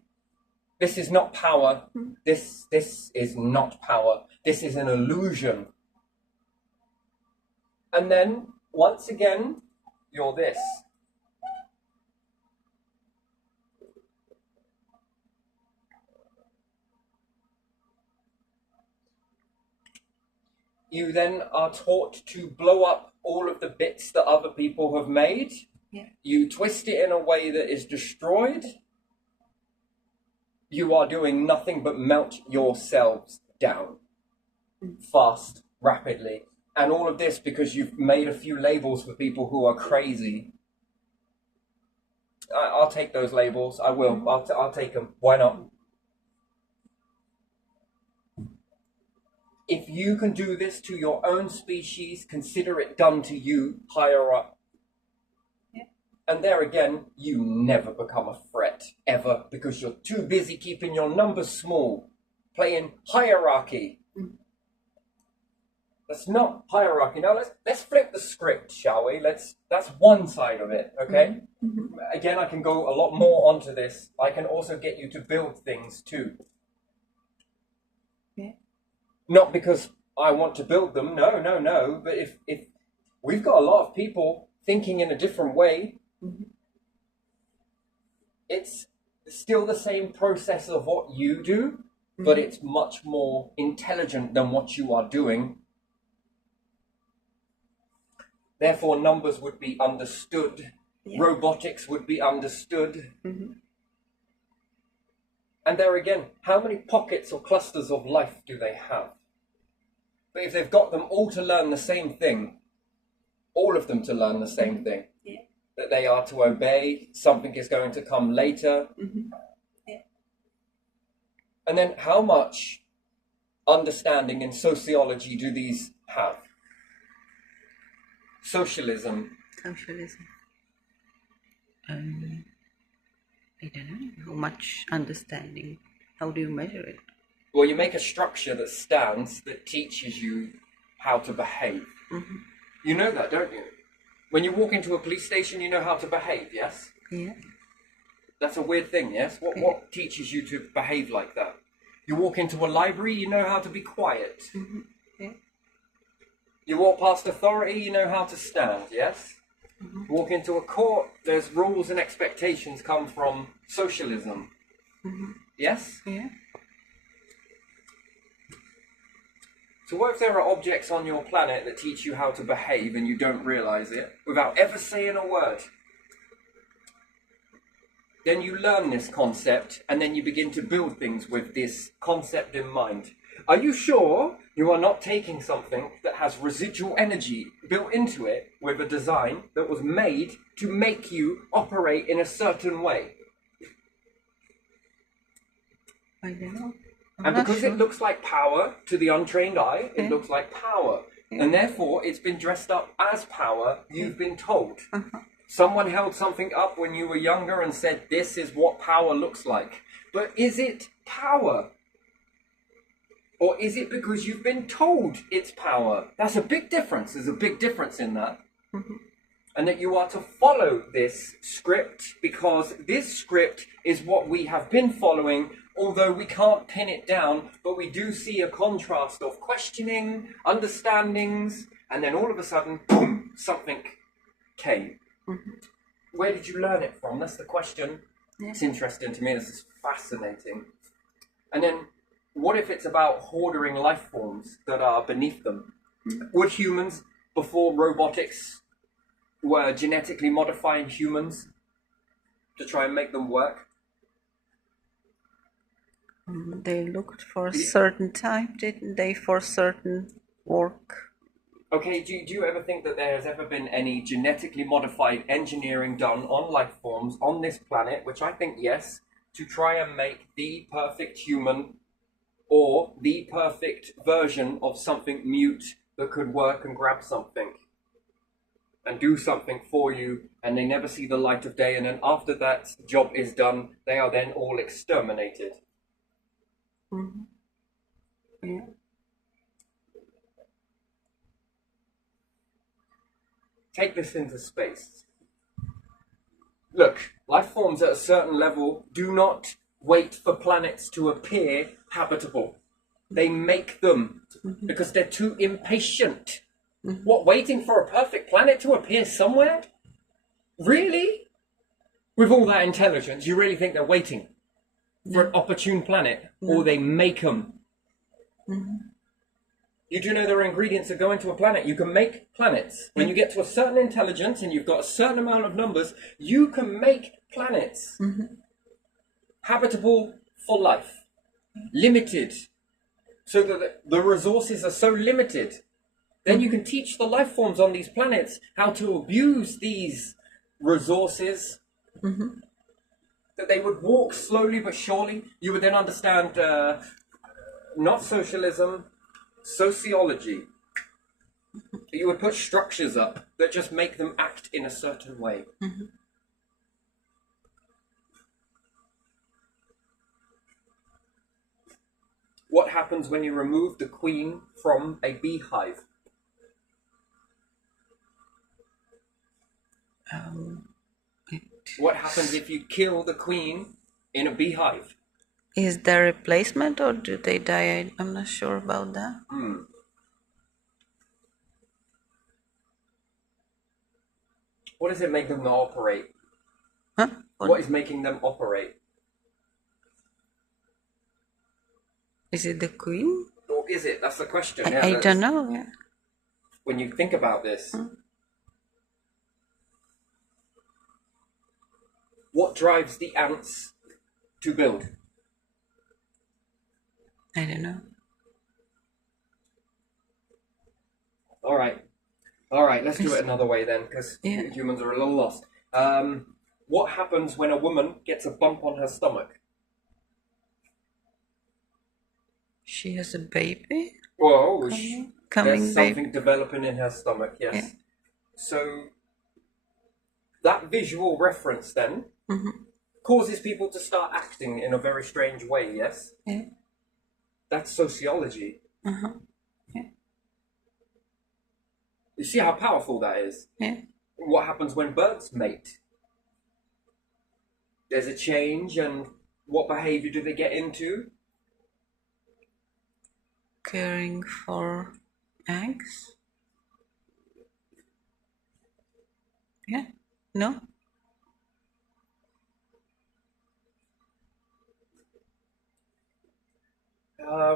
This is not power. This is not power. This is an illusion. And then, once again, you're this. You then are taught to blow up all of the bits that other people have made. Yeah. You twist it in a way that is destroyed. You are doing nothing but melt yourselves down. Fast, rapidly. And all of this because you've made a few labels for people who are crazy. I'll take those labels. I will. I'll take them. Why not? If you can do this to your own species, consider it done to you higher up. Yeah. And there again, you never become a threat, ever, because you're too busy keeping your numbers small, playing hierarchy. That's not hierarchy. Now let's flip the script, shall we? That's one side of it, okay? Mm-hmm. Again, I can go a lot more onto this. I can also get you to build things too. Yeah. Not because I want to build them, no. But if we've got a lot of people thinking in a different way, Mm-hmm. it's still the same process of what you do, but it's much more intelligent than what you are doing. Therefore, numbers would be understood. Yeah. Robotics would be understood. Mm-hmm. And there again, how many pockets or clusters of life do they have? But if they've got them all to learn the same thing, all of them to learn the same thing, Yeah. that they are to obey, something is going to come later. Mm-hmm. Yeah. And then how much understanding in sociology do these have? Socialism. Socialism. I don't know how much understanding. How do you measure it? Well, you make a structure that stands, that teaches you how to behave. Mm-hmm. You know that, don't you? When you walk into a police station, you know how to behave, yes? Yeah. That's a weird thing, yes? What teaches you to behave like that? You walk into a library, you know how to be quiet. Mm-hmm. Yeah. You walk past authority, you know how to stand, yes? Mm-hmm. You walk into a court, there's rules and expectations come from socialism. Mm-hmm. Yes? Yeah. So what if there are objects on your planet that teach you how to behave and you don't realize it without ever saying a word? Then you learn this concept and then you begin to build things with this concept in mind. Are you sure you are not taking something that has residual energy built into it with a design that was made to make you operate in a certain way? I don't know. And because it looks like power to the untrained eye, it Yeah. looks like power. Yeah. And therefore, it's been dressed up as power, you've been told. Uh-huh. Someone held something up when you were younger and said, this is what power looks like. But is it power? Or is it because you've been told it's power? That's a big difference. There's a big difference in that. Mm-hmm. And that you are to follow this script because this script is what we have been following, although we can't pin it down, but we do see a contrast of questioning, understandings, and then all of a sudden, boom, something came. Mm-hmm. Where did you learn it from? That's the question. Yeah. It's interesting to me. This is fascinating. And then, what if it's about hoarding life forms that are beneath them? Would humans, before robotics, were genetically modifying humans to try and make them work? They looked for a certain type, didn't they, for certain work? Okay, do you ever think that there has ever been any genetically modified engineering done on life forms on this planet, which I think yes, to try and make the perfect human or the perfect version of something mute that could work and grab something and do something for you, and they never see the light of day, and then after that job is done, they are then all exterminated? Mm-hmm. Yeah. Take this into space. Look, life forms at a certain level do not wait for planets to appear habitable. They make them because they're too impatient. Mm-hmm. What, waiting for a perfect planet to appear somewhere? Really? With all that intelligence, you really think they're waiting for an opportune planet? Or they make them? Mm-hmm. You do know there are ingredients that go into a planet. You can make planets. When you get to a certain intelligence and you've got a certain amount of numbers, you can make planets. Mm-hmm. Habitable for life. Limited. So that the resources are so limited then you can teach the life forms on these planets how to abuse these resources. That they would walk slowly but surely. You would then understand not socialism, sociology. You would put structures up that just make them act in a certain way. What happens when you remove the queen from a beehive? What happens if you kill the queen in a beehive? Is there replacement or do they die? I'm not sure about that. What does it make them not operate? Huh? What is making them operate? Is it the queen? Or is it? That's the question. I don't know. Yeah. When you think about this, what drives the ants to build? I don't know. All right, let's do it another way then, because humans are a little lost. What happens when a woman gets a bump on her stomach? She has a baby? Whoa, Coming there's baby. something developing in her stomach, yes. Yeah. So that visual reference then causes people to start acting in a very strange way, yes? Yeah. That's sociology. Yeah. You see how powerful that is? Yeah. What happens when birds mate? There's a change, and what behavior do they get into? Caring for eggs? Yeah? No?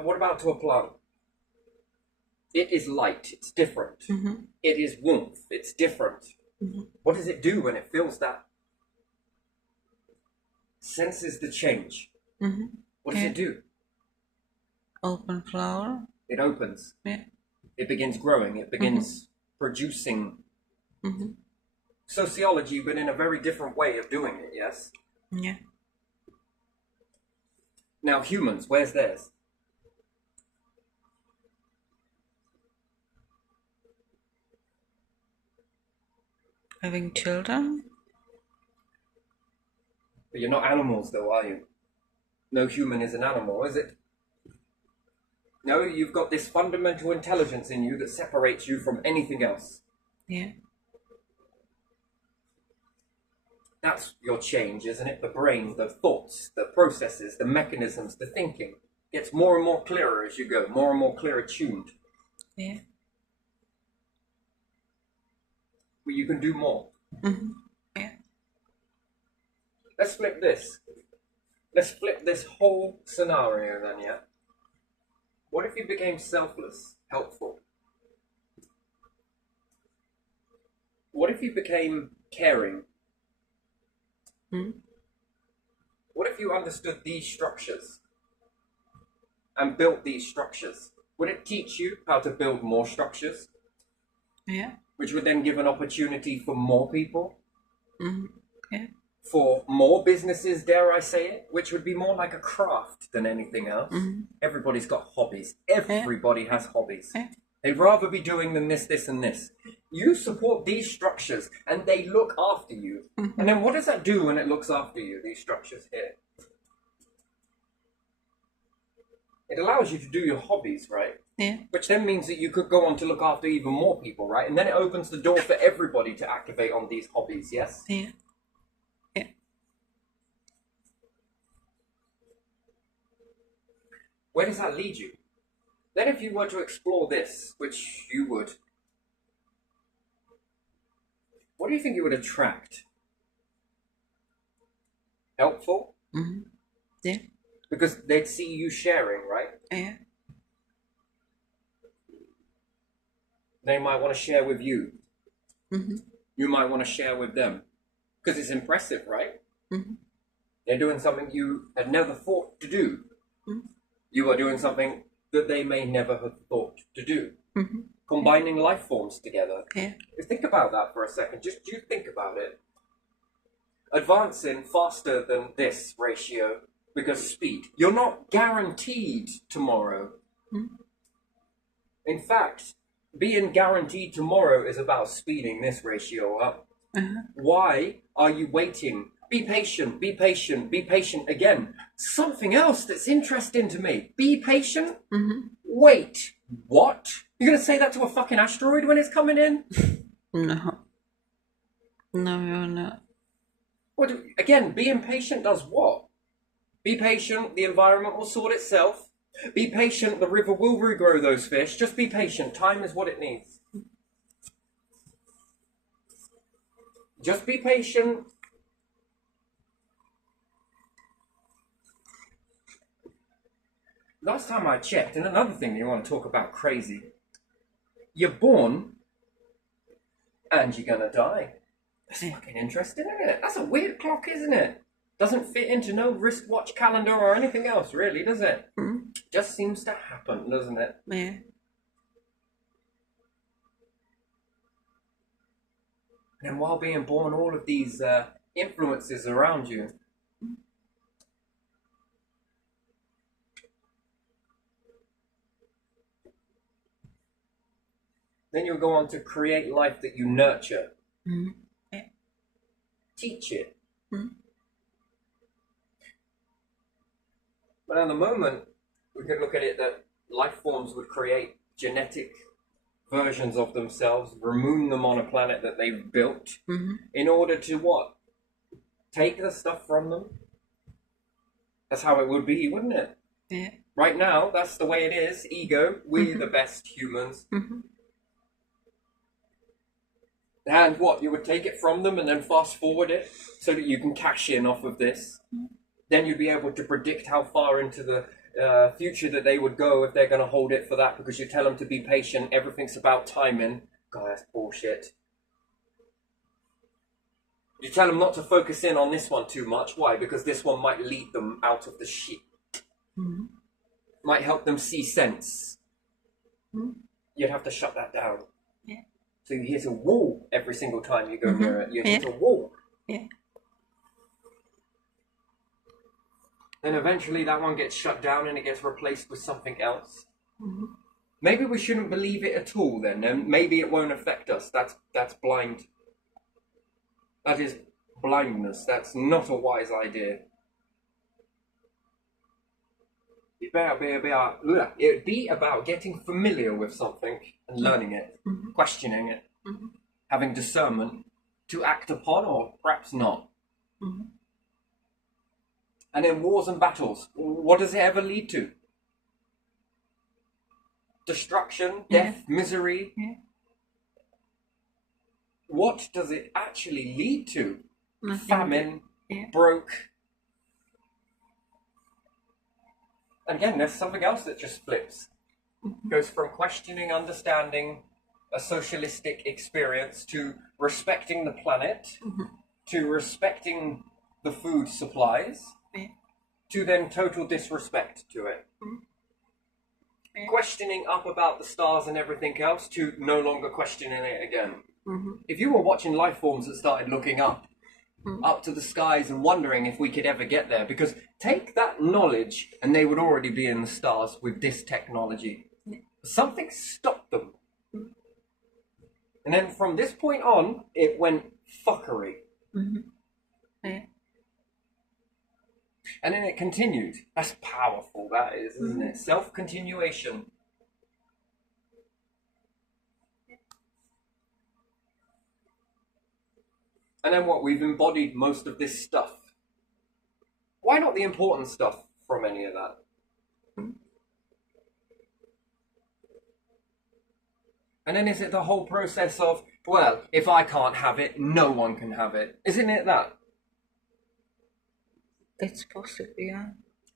What about to a plant? It is light, it's different. It is warmth, it's different. What does it do when it feels that? Senses the change. What does it do? Open flower? It opens. Yeah. It begins growing. It begins producing. Sociology, but in a very different way of doing it, yes? Yeah. Now, humans, where's theirs? Having children? But you're not animals, though, are you? No human is an animal, is it? No, you've got this fundamental intelligence in you that separates you from anything else. Yeah. That's your change, isn't it? The brain, the thoughts, the processes, the mechanisms, the thinking. Gets more and more clearer as you go, more and more clearer tuned. Yeah. But you can do more. Yeah. Let's flip this. Let's flip this whole scenario then, yeah? What if you became selfless, helpful? What if you became caring? What if you understood these structures and built these structures? Would it teach you how to build more structures? Yeah. Which would then give an opportunity for more people? Yeah. For more businesses, dare I say it, which would be more like a craft than anything else. Everybody's got hobbies. Everybody has hobbies. Yeah. They'd rather be doing than this, this, and this. You support these structures, and they look after you. And then what does that do when it looks after you, these structures here? It allows you to do your hobbies, right? Yeah. Which then means that you could go on to look after even more people, right? And then it opens the door for everybody to activate on these hobbies, yes? Yeah. Yeah. Where does that lead you? Then if you were to explore this, which you would, what do you think it would attract? Helpful? Yeah. Because they'd see you sharing, right? Yeah. They might want to share with you. You might want to share with them. Because it's impressive, right? They're doing something you had never thought to do. You are doing something that they may never have thought to do. combining life forms together. Yeah. Think about that for a second. Just you think about it. Advancing faster than this ratio because speed. You're not guaranteed tomorrow. In fact, being guaranteed tomorrow is about speeding this ratio up. Why are you waiting? Be patient, be patient, be patient. Again, something else that's interesting to me. Be patient? Wait, what? You're going to say that to a fucking asteroid when it's coming in? No. No, you're not. Again, being patient does what? Be patient, the environment will sort itself. Be patient, the river will regrow those fish. Just be patient. Time is what it needs. Just be patient. Last time I checked, and another thing you want to talk about crazy. You're born, and you're gonna die. That's fucking interesting, isn't it? That's a weird clock, isn't it? Doesn't fit into no wristwatch calendar or anything else, really, does it? Just seems to happen, doesn't it? Yeah. And while being born, all of these influences around you. Then you'll go on to create life that you nurture. Yeah. Teach it. But at the moment, we could look at it that life forms would create genetic versions of themselves, remove them on a planet that they've built, in order to what? Take the stuff from them? That's how it would be, wouldn't it? Yeah. Right now, that's the way it is. Ego, we're the best humans. And what? You would take it from them and then fast forward it so that you can cash in off of this. Then you'd be able to predict how far into the future that they would go if they're going to hold it for that, because you tell them to be patient. Everything's about timing. God, that's bullshit. You tell them not to focus in on this one too much. Why? Because this one might lead them out of the shit. Might help them see sense. You'd have to shut that down. Yeah. So you hit a wall every single time you go near it. You hit a wall. Yeah. Then eventually that one gets shut down and it gets replaced with something else. Maybe we shouldn't believe it at all then, and maybe it won't affect us. That's blind. That is blindness. That's not a wise idea. It'd be about getting familiar with something and learning it, questioning it, having discernment to act upon or perhaps not. And then wars and battles. What does it ever lead to? Destruction, death, misery. What does it actually lead to? Nothing. Famine, broke. And again, there's something else that just flips. Goes from questioning, understanding a socialistic experience to respecting the planet, to respecting the food supplies, to then total disrespect to it. Questioning up about the stars and everything else to no longer questioning it again. If you were watching life forms that started looking up to the skies and wondering if we could ever get there, because take that knowledge and they would already be in the stars with this technology. Something stopped them. And then from this point on, it went fuckery. And then it continued. That's powerful, that is, isn't it? Self-continuation. And then what? We've embodied most of this stuff. Why not the important stuff from any of that? And then is it the whole process of, well, if I can't have it, no one can have it? Isn't it that? It's possible, yeah.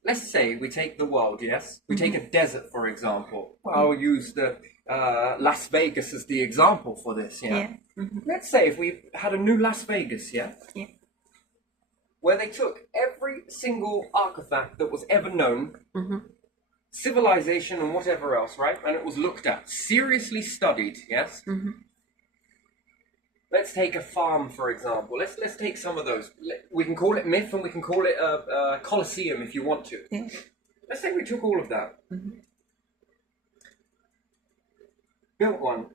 Let's say we take the world, yes? We take a desert, for example. I'll use the Las Vegas as the example for this, yeah? Let's say if we had a new Las Vegas, yeah? Where they took every single artifact that was ever known, civilization and whatever else, right? And it was looked at, seriously studied, yes? Mm-hmm. Let's take a farm, for example. Let's take some of those. We can call it myth and we can call it a Colosseum if you want to. Yeah. Let's say we took all of that. Mm-hmm. Built one.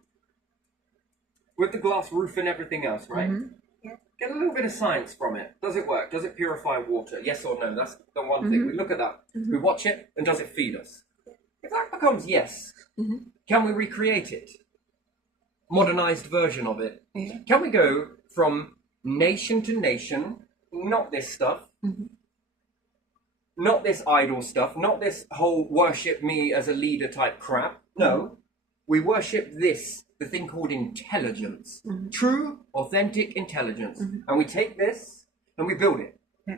With the glass roof and everything else, right? Mm-hmm. Yeah. Get a little bit of science from it. Does it work? Does it purify water? Yes or no? That's the one thing. We look at that. We watch it, and does it feed us? If that becomes yes, can we recreate it? Modernized version of it. Yeah. Can we go from nation to nation, not this stuff, not this idol stuff, not this whole worship me as a leader type crap. No, we worship this, the thing called intelligence. True, authentic intelligence. And we take this and we build it. Yeah.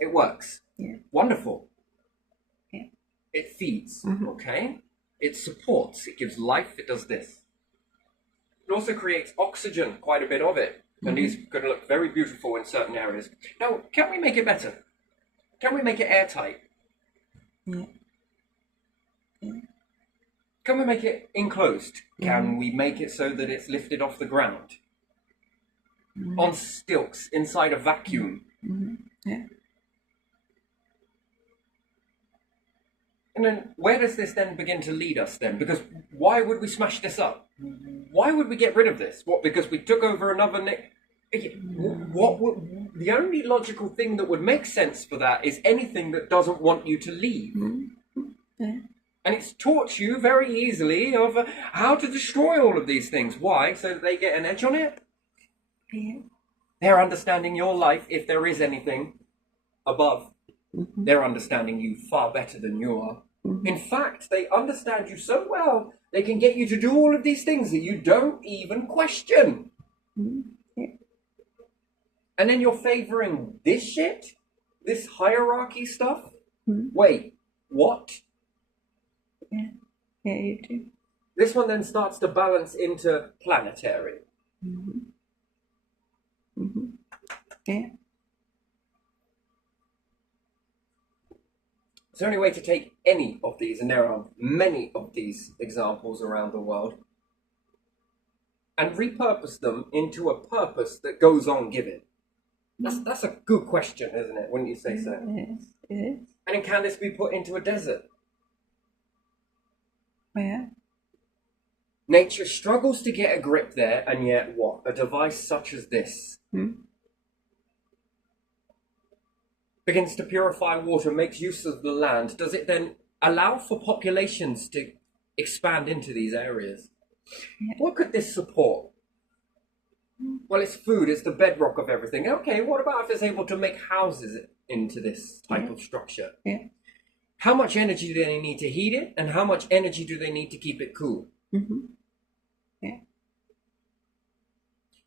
It works. Yeah. Wonderful. Yeah. It feeds, okay? It supports, it gives life, it does this. It also creates oxygen, quite a bit of it. And these are going to look very beautiful in certain areas. Now, can we make it better? Can we make it airtight? Yeah. Can we make it enclosed? Can we make it so that it's lifted off the ground? On stilts, inside a vacuum? Yeah. And then where does this then begin to lead us then? Because why would we smash this up? Why would we get rid of this? What, because we took over another what would, the only logical thing that would make sense for that is anything that doesn't want you to leave. Yeah. And it's taught you very easily of how to destroy all of these things. Why? So that they get an edge on it? Yeah. They're understanding your life, if there is anything above. They're understanding you far better than you are. In fact, they understand you so well, they can get you to do all of these things that you don't even question. Yeah. And then you're favoring this shit? This hierarchy stuff? Wait, what? Yeah. Yeah, you do. This one then starts to balance into planetary. Yeah. It's the only way to take any of these, and there are many of these examples around the world, and repurpose them into a purpose that goes on giving. That's a good question, isn't it? Wouldn't you say so? Yes, it is. And then can this be put into a desert? Yeah. Nature struggles to get a grip there, and yet what? A device such as this begins to purify water, makes use of the land. Does it then allow for populations to expand into these areas? Yeah. What could this support? Well, it's food, it's the bedrock of everything. Okay, what about if it's able to make houses into this type of structure? Yeah. How much energy do they need to heat it, and how much energy do they need to keep it cool? Yeah.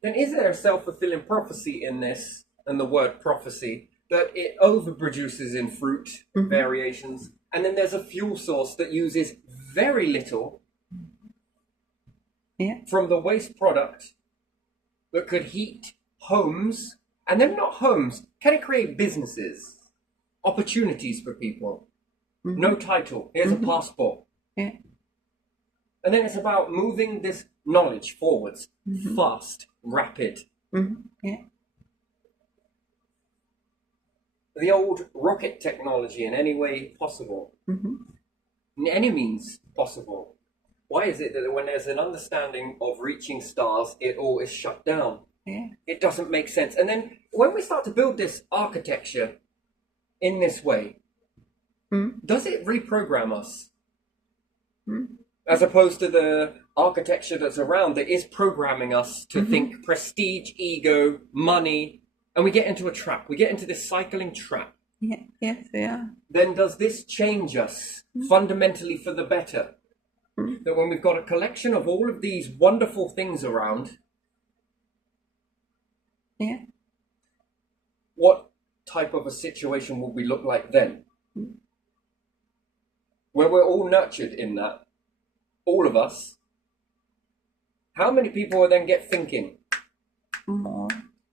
Then is there a self-fulfilling prophecy in this, and the word prophecy, that it overproduces in fruit variations, and then there's a fuel source that uses very little from the waste product that could heat homes, and then not homes, can it create businesses, opportunities for people? No title, here's a passport. Yeah. And then it's about moving this knowledge forwards, fast, rapid. Yeah. The old rocket technology in any way possible, in any means possible. Why is it that when there's an understanding of reaching stars, it all is shut down? Yeah. It doesn't make sense. And then when we start to build this architecture in this way, does it reprogram us? As opposed to the architecture that's around that is programming us to think prestige, ego, money, and we get into a trap. We get into this cycling trap. Yeah. Yes, yeah. Then does this change us fundamentally for the better? That when we've got a collection of all of these wonderful things around, Yeah. what type of a situation will we look like then? Where we're all nurtured in that, all of us. How many people will then get thinking? More.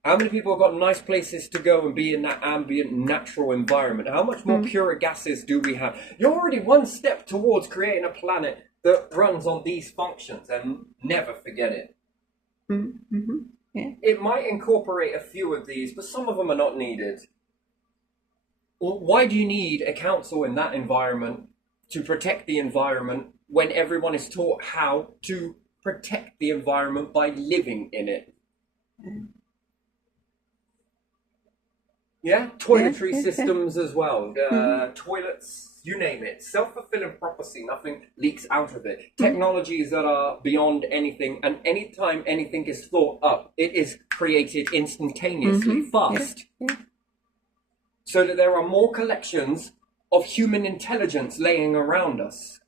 How many people have got nice places to go and be in that ambient, natural environment? How much more pure gases do we have? You're already one step towards creating a planet that runs on these functions, and never forget it. Mm-hmm. Yeah. It might incorporate a few of these, but some of them are not needed. Well, why do you need a council in that environment to protect the environment when everyone is taught how to protect the environment by living in it? Yeah, toiletry systems as well. Toilets, you name it. Self-fulfilling prophecy, nothing leaks out of it. Technologies that are beyond anything, and anytime anything is thought up, it is created instantaneously, fast. So that there are more collections of human intelligence laying around us,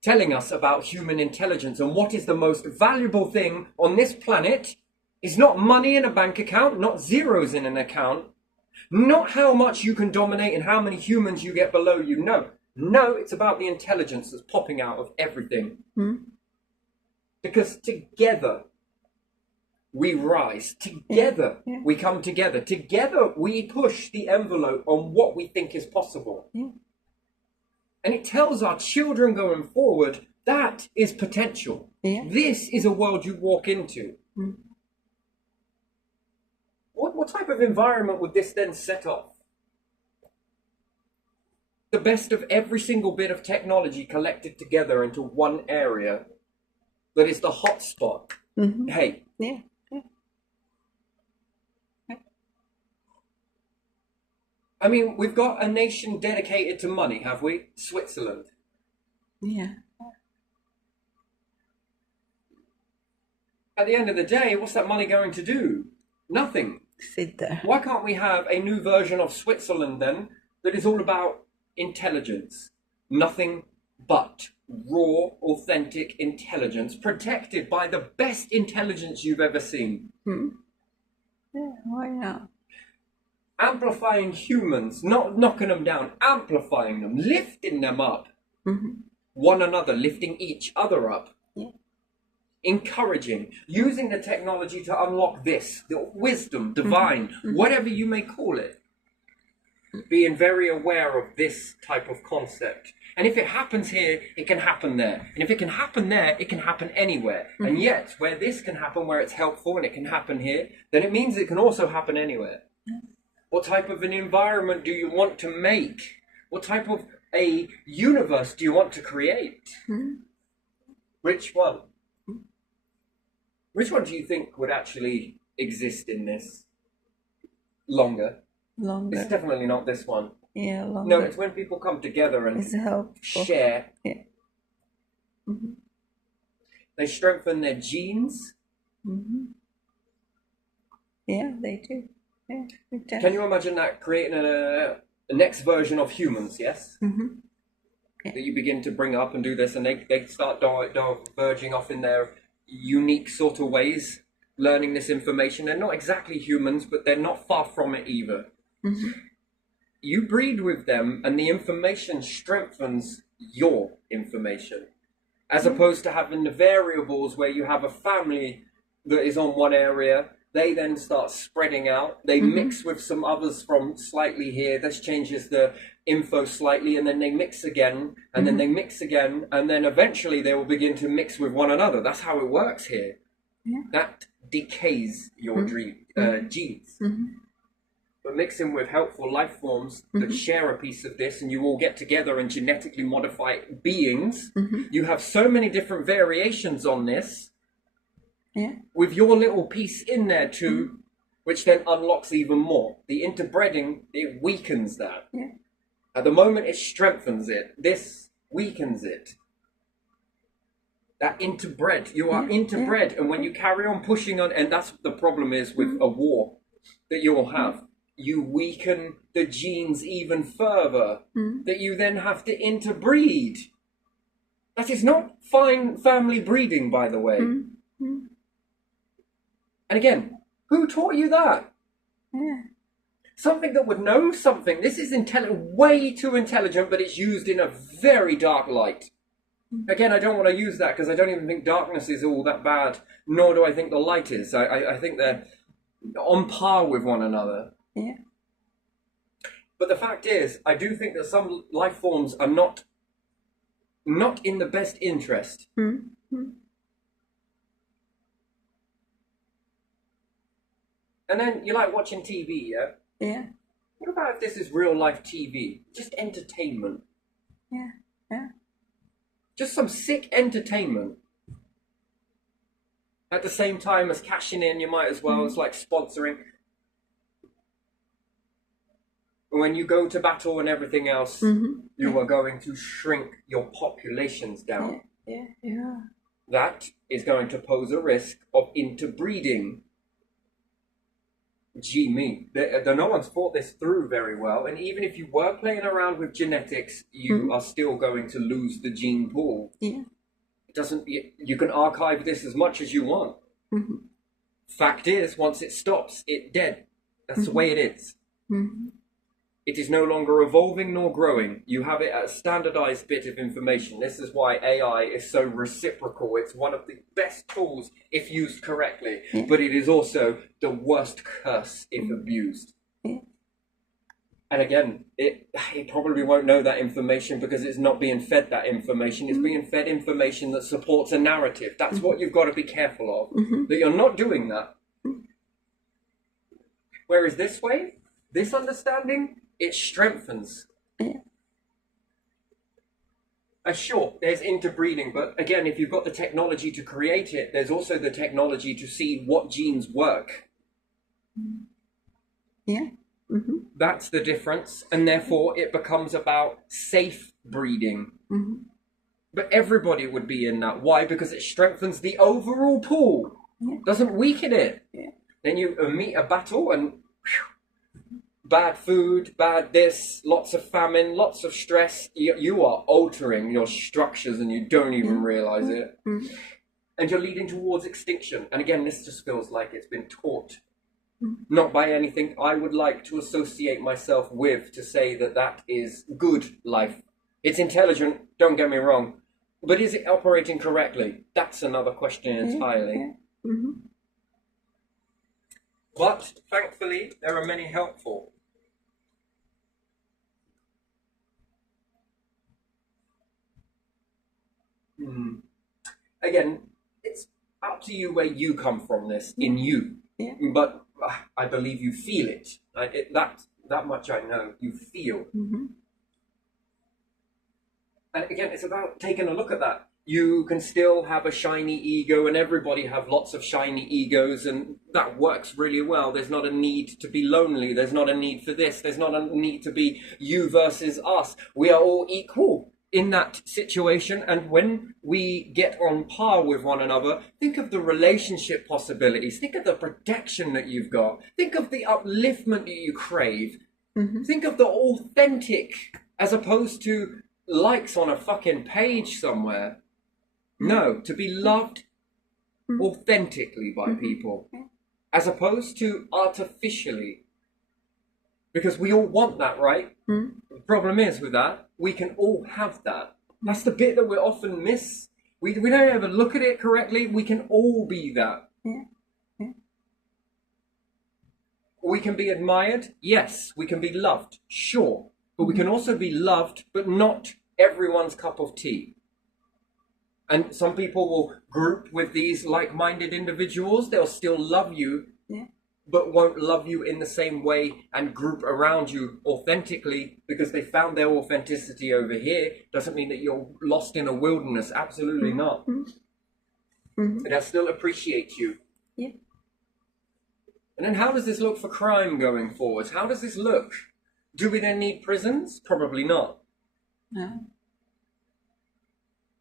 telling us about human intelligence. And what is the most valuable thing on this planet is not money in a bank account, not zeros in an account, not how much you can dominate and how many humans you get below you. No, it's about the intelligence that's popping out of everything. Because together we rise, together we come together, together we push the envelope on what we think is possible. And it tells our children going forward, that is potential. This is a world you walk into. What type of environment would this then set off? The best of every single bit of technology collected together into one area that is the hot spot. Hey. I mean, we've got a nation dedicated to money, have we? Switzerland. Yeah. At the end of the day, what's that money going to do? Nothing. Sit there. Why can't we have a new version of Switzerland then that is all about intelligence? Nothing but raw, authentic intelligence, protected by the best intelligence you've ever seen. Yeah, why not? Amplifying humans, not knocking them down, amplifying them, lifting them up. One another, lifting each other up. Encouraging, using the technology to unlock this, the wisdom, divine, whatever you may call it. Being very aware of this type of concept. And if it happens here, it can happen there. And if it can happen there, it can happen anywhere. And yet, where this can happen, where it's helpful and it can happen here, then it means it can also happen anywhere. What type of an environment do you want to make? What type of a universe do you want to create? Which one? Which one do you think would actually exist in this longer? It's definitely not this one. Yeah, longer. No, it's when people come together and share. They strengthen their genes. Yeah, they do. Yeah, it does. Can you imagine that creating a next version of humans, yes? That you begin to bring up and do this, and they start diverging off in their unique sort of ways, learning this information. They're not exactly humans, but they're not far from it either. You breed with them and the information strengthens your information, as opposed to having the variables where you have a family that is on one area. They then start spreading out. They mix with some others from slightly here. This changes the info slightly, and then they mix again, and then they mix again, and then eventually they will begin to mix with one another. That's how it works here. That decays your genes. But mixing with helpful life forms that share a piece of this, and you all get together and genetically modify beings, you have so many different variations on this. With your little piece in there too, which then unlocks even more. The interbreeding, it weakens that. At the moment, it strengthens it. This weakens it. That interbred, you are interbred, and when you carry on pushing on, and that's the problem is with a war that you will have. You weaken the genes even further, that you then have to interbreed. That is not fine family breeding, by the way. And again, who taught you that? Something that would know something. This is way too intelligent, but it's used in a very dark light. Again, I don't want to use that because I don't even think darkness is all that bad, nor do I think the light is. I think they're on par with one another. Yeah. But the fact is, I do think that some life forms are not in the best interest. Mm-hmm. And then you like watching TV, yeah? Yeah. What about if this is real life TV? Just entertainment. Yeah. Yeah. Just some sick entertainment. At the same time as cashing in, you might as well. It's like sponsoring. When you go to battle and everything else, you are going to shrink your populations down. Yeah. Yeah. That is going to pose a risk of interbreeding. Gee me, no one's thought this through very well. And even if you were playing around with genetics, you are still going to lose the gene pool. Yeah. It doesn't. You can archive this as much as you want. Fact is, once it stops, it's dead. That's the way it is. It is no longer evolving nor growing. You have it as a standardized bit of information. This is why AI is so reciprocal. It's one of the best tools if used correctly, but it is also the worst curse if abused. And again, it probably won't know that information because it's not being fed that information. It's being fed information that supports a narrative. That's what you've got to be careful of, that you're not doing that. Whereas this way, this understanding, it strengthens. Sure, there's interbreeding, but again, if you've got the technology to create it, there's also the technology to see what genes work. Yeah. That's the difference, and therefore it becomes about safe breeding. But everybody would be in that. Why? Because it strengthens the overall pool. Doesn't weaken it. Then you meet a battle and bad food, bad this, lots of famine, lots of stress. You are altering your structures and you don't even realize it. And you're leading towards extinction. And again, this just feels like it's been taught. Not by anything I would like to associate myself with to say that that is good life. It's intelligent, don't get me wrong. But is it operating correctly? That's another question entirely. But thankfully, there are many helpful. Again, it's up to you where you come from this, in you. But I believe you feel it. That much I know. You feel. And again, it's about taking a look at that. You can still have a shiny ego, and everybody have lots of shiny egos, and that works really well. There's not a need to be lonely. There's not a need for this. There's not a need to be you versus us. We are all equal in that situation, and when we get on par with one another, think of the relationship possibilities. Think of the protection that you've got. Think of the upliftment that you crave. Think of the authentic, as opposed to likes on a fucking page somewhere. No, to be loved authentically by people, as opposed to artificially. Because we all want that, right? The problem is with that, we can all have that. That's the bit that we often miss. We don't ever look at it correctly. We can all be that. We can be admired. Yes. We can be loved. Sure. But we can also be loved, but not everyone's cup of tea. And some people will group with these like-minded individuals. They'll still love you, but won't love you in the same way and group around you authentically because they found their authenticity over here. Doesn't mean that you're lost in a wilderness. Absolutely not. They'll still appreciate you. And then how does this look for crime going forward? How does this look? Do we then need prisons? Probably not. No.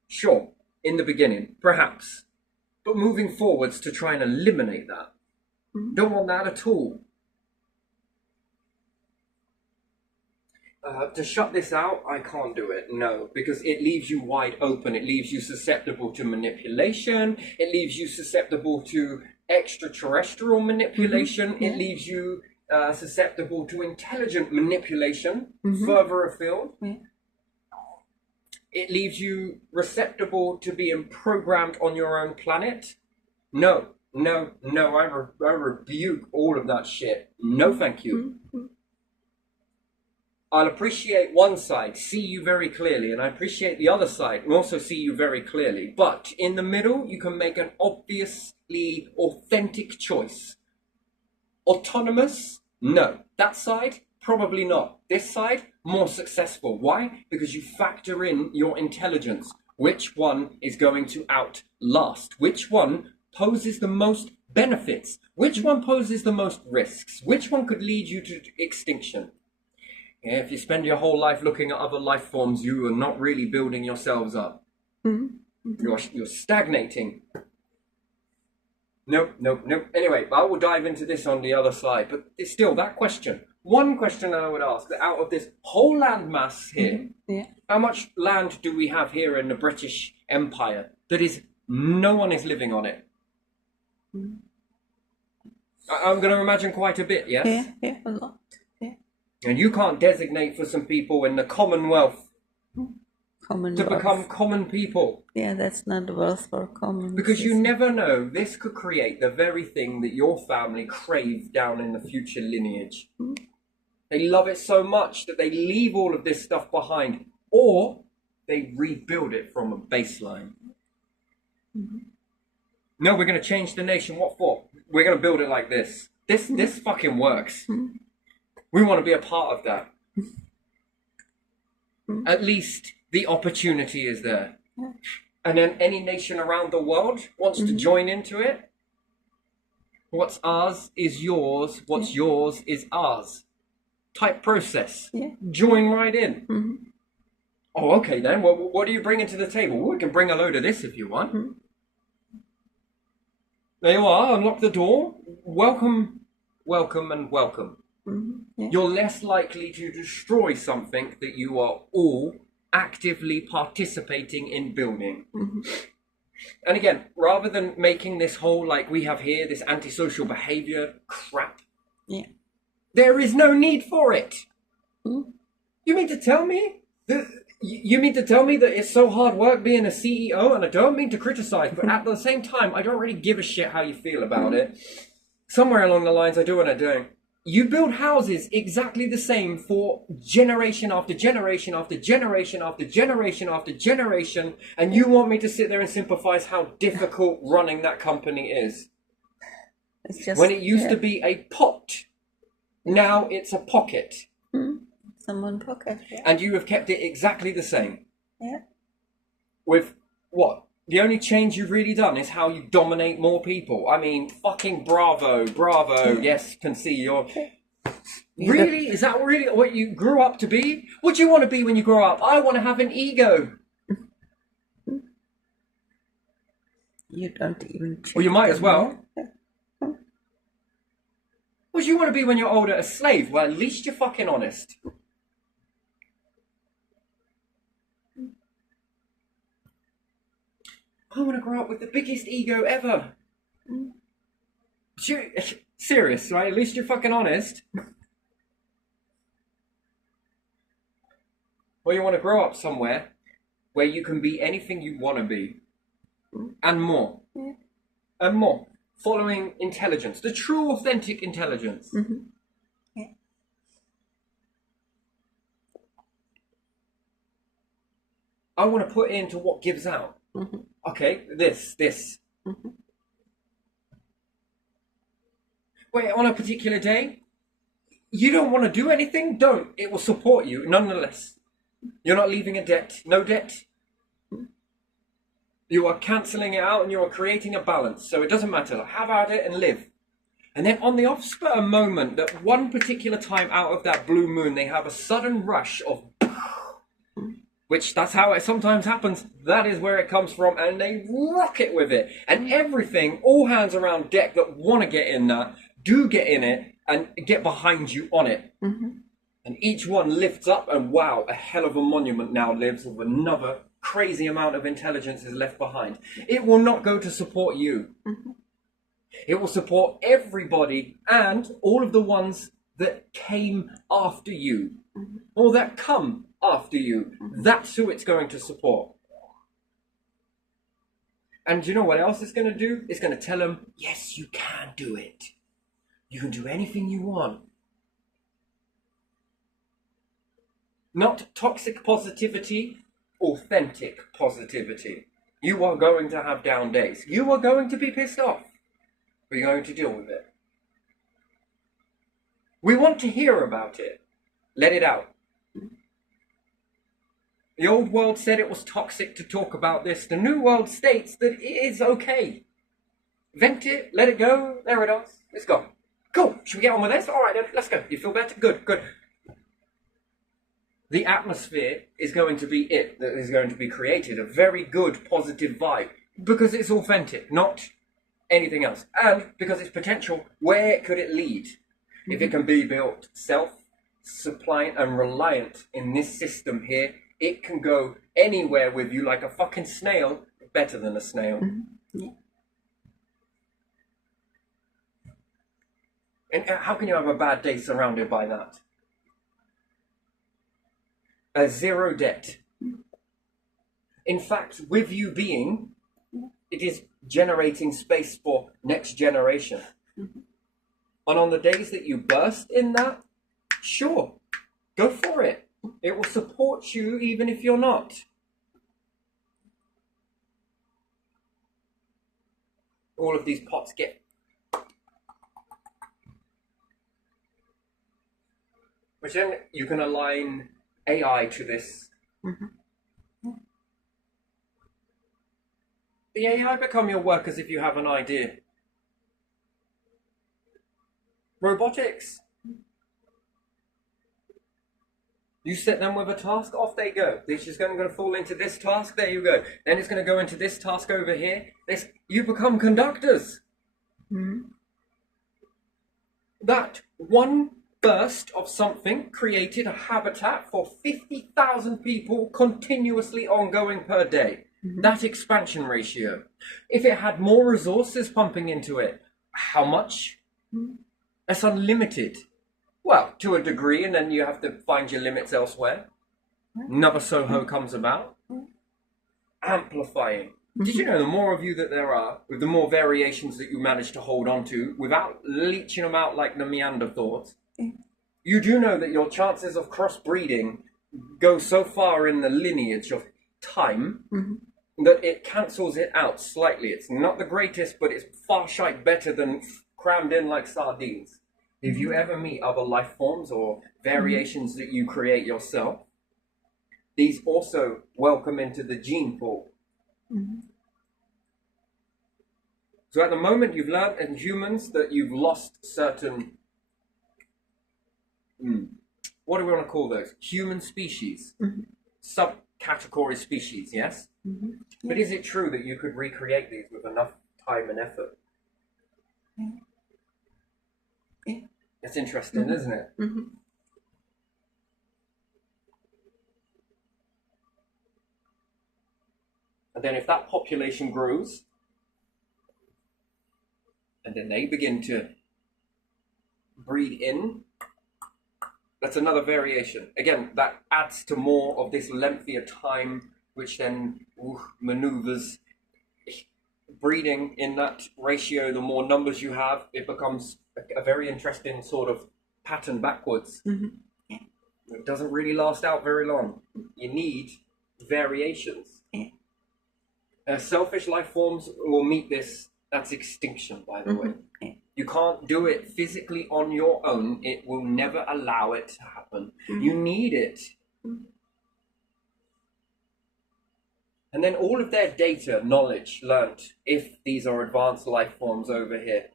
Sure, in the beginning, perhaps. But moving forwards to try and eliminate that. Don't want that at all. To shut this out, I can't do it, no, because it leaves you wide open. It leaves you susceptible to manipulation. It leaves you susceptible to extraterrestrial manipulation. It leaves you susceptible to intelligent manipulation further afield. It leaves you receptible to being programmed on your own planet. No, no, I rebuke all of that shit. No, thank you. I'll appreciate one side, see you very clearly, and I appreciate the other side and also see you very clearly. But in the middle, you can make an obviously authentic choice. Autonomous? No. That side? Probably not. This side? More successful. Why? Because you factor in your intelligence. Which one is going to outlast? Which one poses the most benefits? Which one poses the most risks? Which one could lead you to extinction? Yeah, if you spend your whole life looking at other life forms, you are not really building yourselves up. You're stagnating. Nope. Anyway, I will dive into this on the other side. But it's still that question. One question I would ask, that out of this whole land mass here, how much land do we have here in the British Empire that is no one is living on it? I'm going to imagine quite a bit, yes? Yeah, a lot. And you can't designate for some people in the Commonwealth to become common people. Yeah, that's not the wealth for common. Because you never know, this could create the very thing that your family crave down in the future lineage. They love it so much that they leave all of this stuff behind, or they rebuild it from a baseline. No, we're going to change the nation. What for? We're going to build it like this. This fucking works. We want to be a part of that. At least the opportunity is there. And then any nation around the world wants to join into it. What's ours is yours. What's yours is ours. Type process. Join right in. Oh, okay then. Well, what do you bring into the table? Well, we can bring a load of this if you want. There you are. Unlock the door. Welcome, and welcome. You're less likely to destroy something that you are all actively participating in building. And again, rather than making this whole, like we have here, this antisocial behavior crap, there is no need for it. You mean to tell me that it's so hard work being a CEO? And I don't mean to criticize, but at the same time, I don't really give a shit how you feel about it. Somewhere along the lines, I do what I'm doing. You build houses exactly the same for generation after generation after generation after generation after generation, and you want me to sit there and sympathize how difficult running that company is. It's just, when it used to be a pot, now it's a pocket. Someone pocket, And you have kept it exactly the same. With what? The only change you've really done is how you dominate more people. I mean, fucking bravo. Yes, can see you're... Really? Is that really what you grew up to be? What do you want to be when you grow up? I want to have an ego. You don't even... Well, you might as well. What do you want to be when you're older? A slave? Well, at least you're fucking honest. I want to grow up with the biggest ego ever. Serious, right? At least you're fucking honest. Well, you want to grow up somewhere where you can be anything you want to be. And more. And more. Following intelligence. The true, authentic intelligence. I want to put into what gives out. Okay, this. Wait, on a particular day, you don't want to do anything? Don't. It will support you nonetheless. You're not leaving a debt. No debt. You are cancelling it out and you are creating a balance. So it doesn't matter. Have at it and live. And then on the off-spur moment, that one particular time out of that blue moon, they have a sudden rush of... Which, that's how it sometimes happens. That is where it comes from. And they rock it with it. And everything, all hands around deck that want to get in that, do get in it and get behind you on it. And each one lifts up and wow, a hell of a monument now lives with another crazy amount of intelligence is left behind. It will not go to support you. It will support everybody and all of the ones that came after you or that come after you. That's who it's going to support. And you know what else it's going to do? It's going to tell them, yes, you can do it. You can do anything you want. Not toxic positivity, authentic positivity. You are going to have down days. You are going to be pissed off. But you're going to deal with it. We want to hear about it. Let it out. The old world said it was toxic to talk about this. The new world states that it is okay. Vent it, let it go. There it is. It's gone. Cool. Should we get on with this? All right, then. Let's go. You feel better? Good, good. The atmosphere is going to be it that is going to be created. A very good, positive vibe. Because it's authentic, not anything else. And because it's potential, where could it lead? If it can be built self-suppliant and reliant in this system here, it can go anywhere with you like a fucking snail, better than a snail. Yeah. And how can you have a bad day surrounded by that? A zero debt. In fact, with you being, it is generating space for next generation. And on the days that you burst in that, sure, go for it. It will support you even if you're not. All of these pots get... Which then you can align AI to this. The AI become your workers if you have an idea. Robotics. You set them with a task, off they go. This is going to fall into this task, there you go. Then it's going to go into this task over here. You become conductors. That one burst of something created a habitat for 50,000 people continuously ongoing per day. That expansion ratio. If it had more resources pumping into it, how much? That's unlimited. Well, to a degree, and then you have to find your limits elsewhere. Another Soho comes about. Amplifying. Did you know the more of you that there are, with the more variations that you manage to hold on to, without leeching them out like the Neanderthals, you do know that your chances of crossbreeding go so far in the lineage of time that it cancels it out slightly. It's not the greatest, but it's far shite better than crammed in like sardines. If you ever meet other life forms or variations that you create yourself, these also welcome into the gene pool. So at the moment you've learned in humans that you've lost certain, what do we want to call those? Human species, subcategory species, yes? But is it true that you could recreate these with enough time and effort? It's interesting, isn't it? And then if that population grows, and then they begin to breed in, that's another variation. Again, that adds to more of this lengthier time, which then maneuvers. Breeding in that ratio, the more numbers you have, it becomes a very interesting sort of pattern backwards. It doesn't really last out very long. You need variations. Selfish life forms will meet this. That's extinction, by the way. You can't do it physically on your own. It will never allow it to happen. You need it. And then all of their data, knowledge, learnt, if these are advanced life forms over here.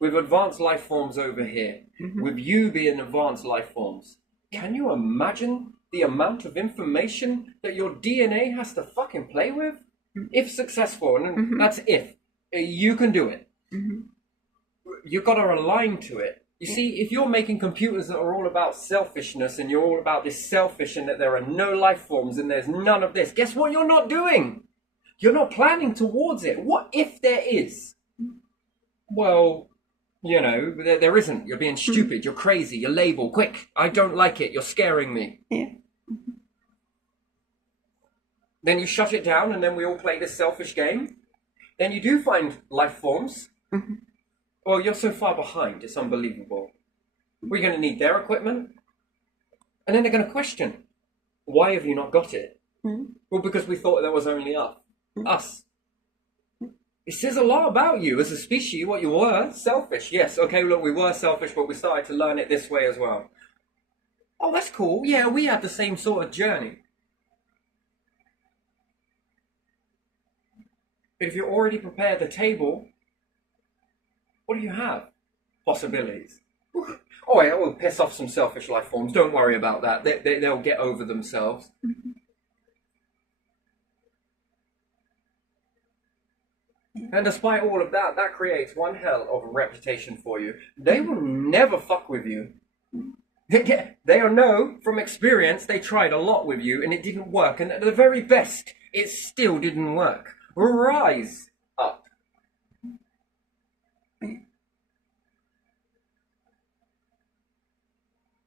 With advanced life forms over here, with you being advanced life forms, can you imagine the amount of information that your DNA has to fucking play with? If successful, and that's if. You can do it. You've got to align to it. You see, if you're making computers that are all about selfishness and you're all about this selfish and that there are no life forms and there's none of this, guess what you're not doing? You're not planning towards it. What if there is? Well, you know, there isn't. You're being stupid. You're crazy. You're label. Quick. I don't like it. You're scaring me. Then you shut it down and then we all play this selfish game. then you do find life forms. Mhm. Well, you're so far behind, it's unbelievable. We're going to need their equipment. And then they're going to question, why have you not got it? Mhm. Well, because we thought there was only us. It says a lot about you as a species, what you were. Selfish, yes. Okay, look, we were selfish, but we started to learn it this way as well. Oh, that's cool. Yeah, we had the same sort of journey. But if you already prepared the table, what do you have? Possibilities. Oh, yeah, we'll piss off some selfish life forms. Don't worry about that. They'll get over themselves. And despite all of that, that creates one hell of a reputation for you. They will never fuck with you. They know from experience they tried a lot with you and it didn't work. And at the very best, it still didn't work. Rise up.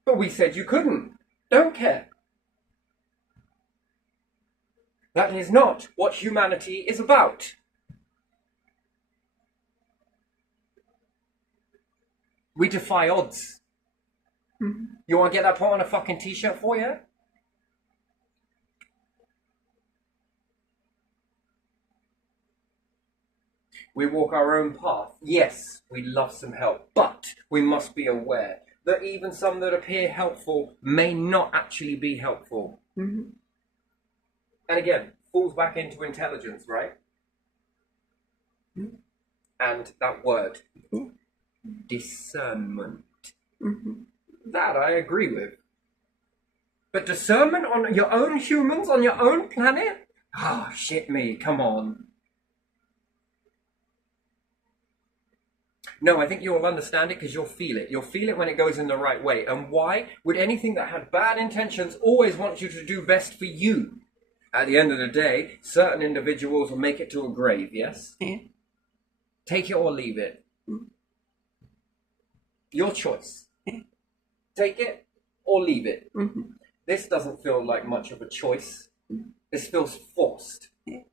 But we said you couldn't. Don't care. That is not what humanity is about. We defy odds. You want to get that put on a fucking t-shirt for you? We walk our own path. Yes, we love some help, but we must be aware that even some that appear helpful may not actually be helpful. Mhm. And again, falls back into intelligence, right? And that word, discernment. Mhm. That I agree with. But discernment on your own humans, on your own planet? Ah, shit me, come on. No, I think you'll understand it because you'll feel it. You'll feel it when it goes in the right way. And why would anything that had bad intentions always want you to do best for you? At the end of the day, certain individuals will make it to a grave, yes? Yeah. Take it or leave it. Your choice. Yeah. Take it or leave it. Mhm. This doesn't feel like much of a choice. This feels forced. Yeah.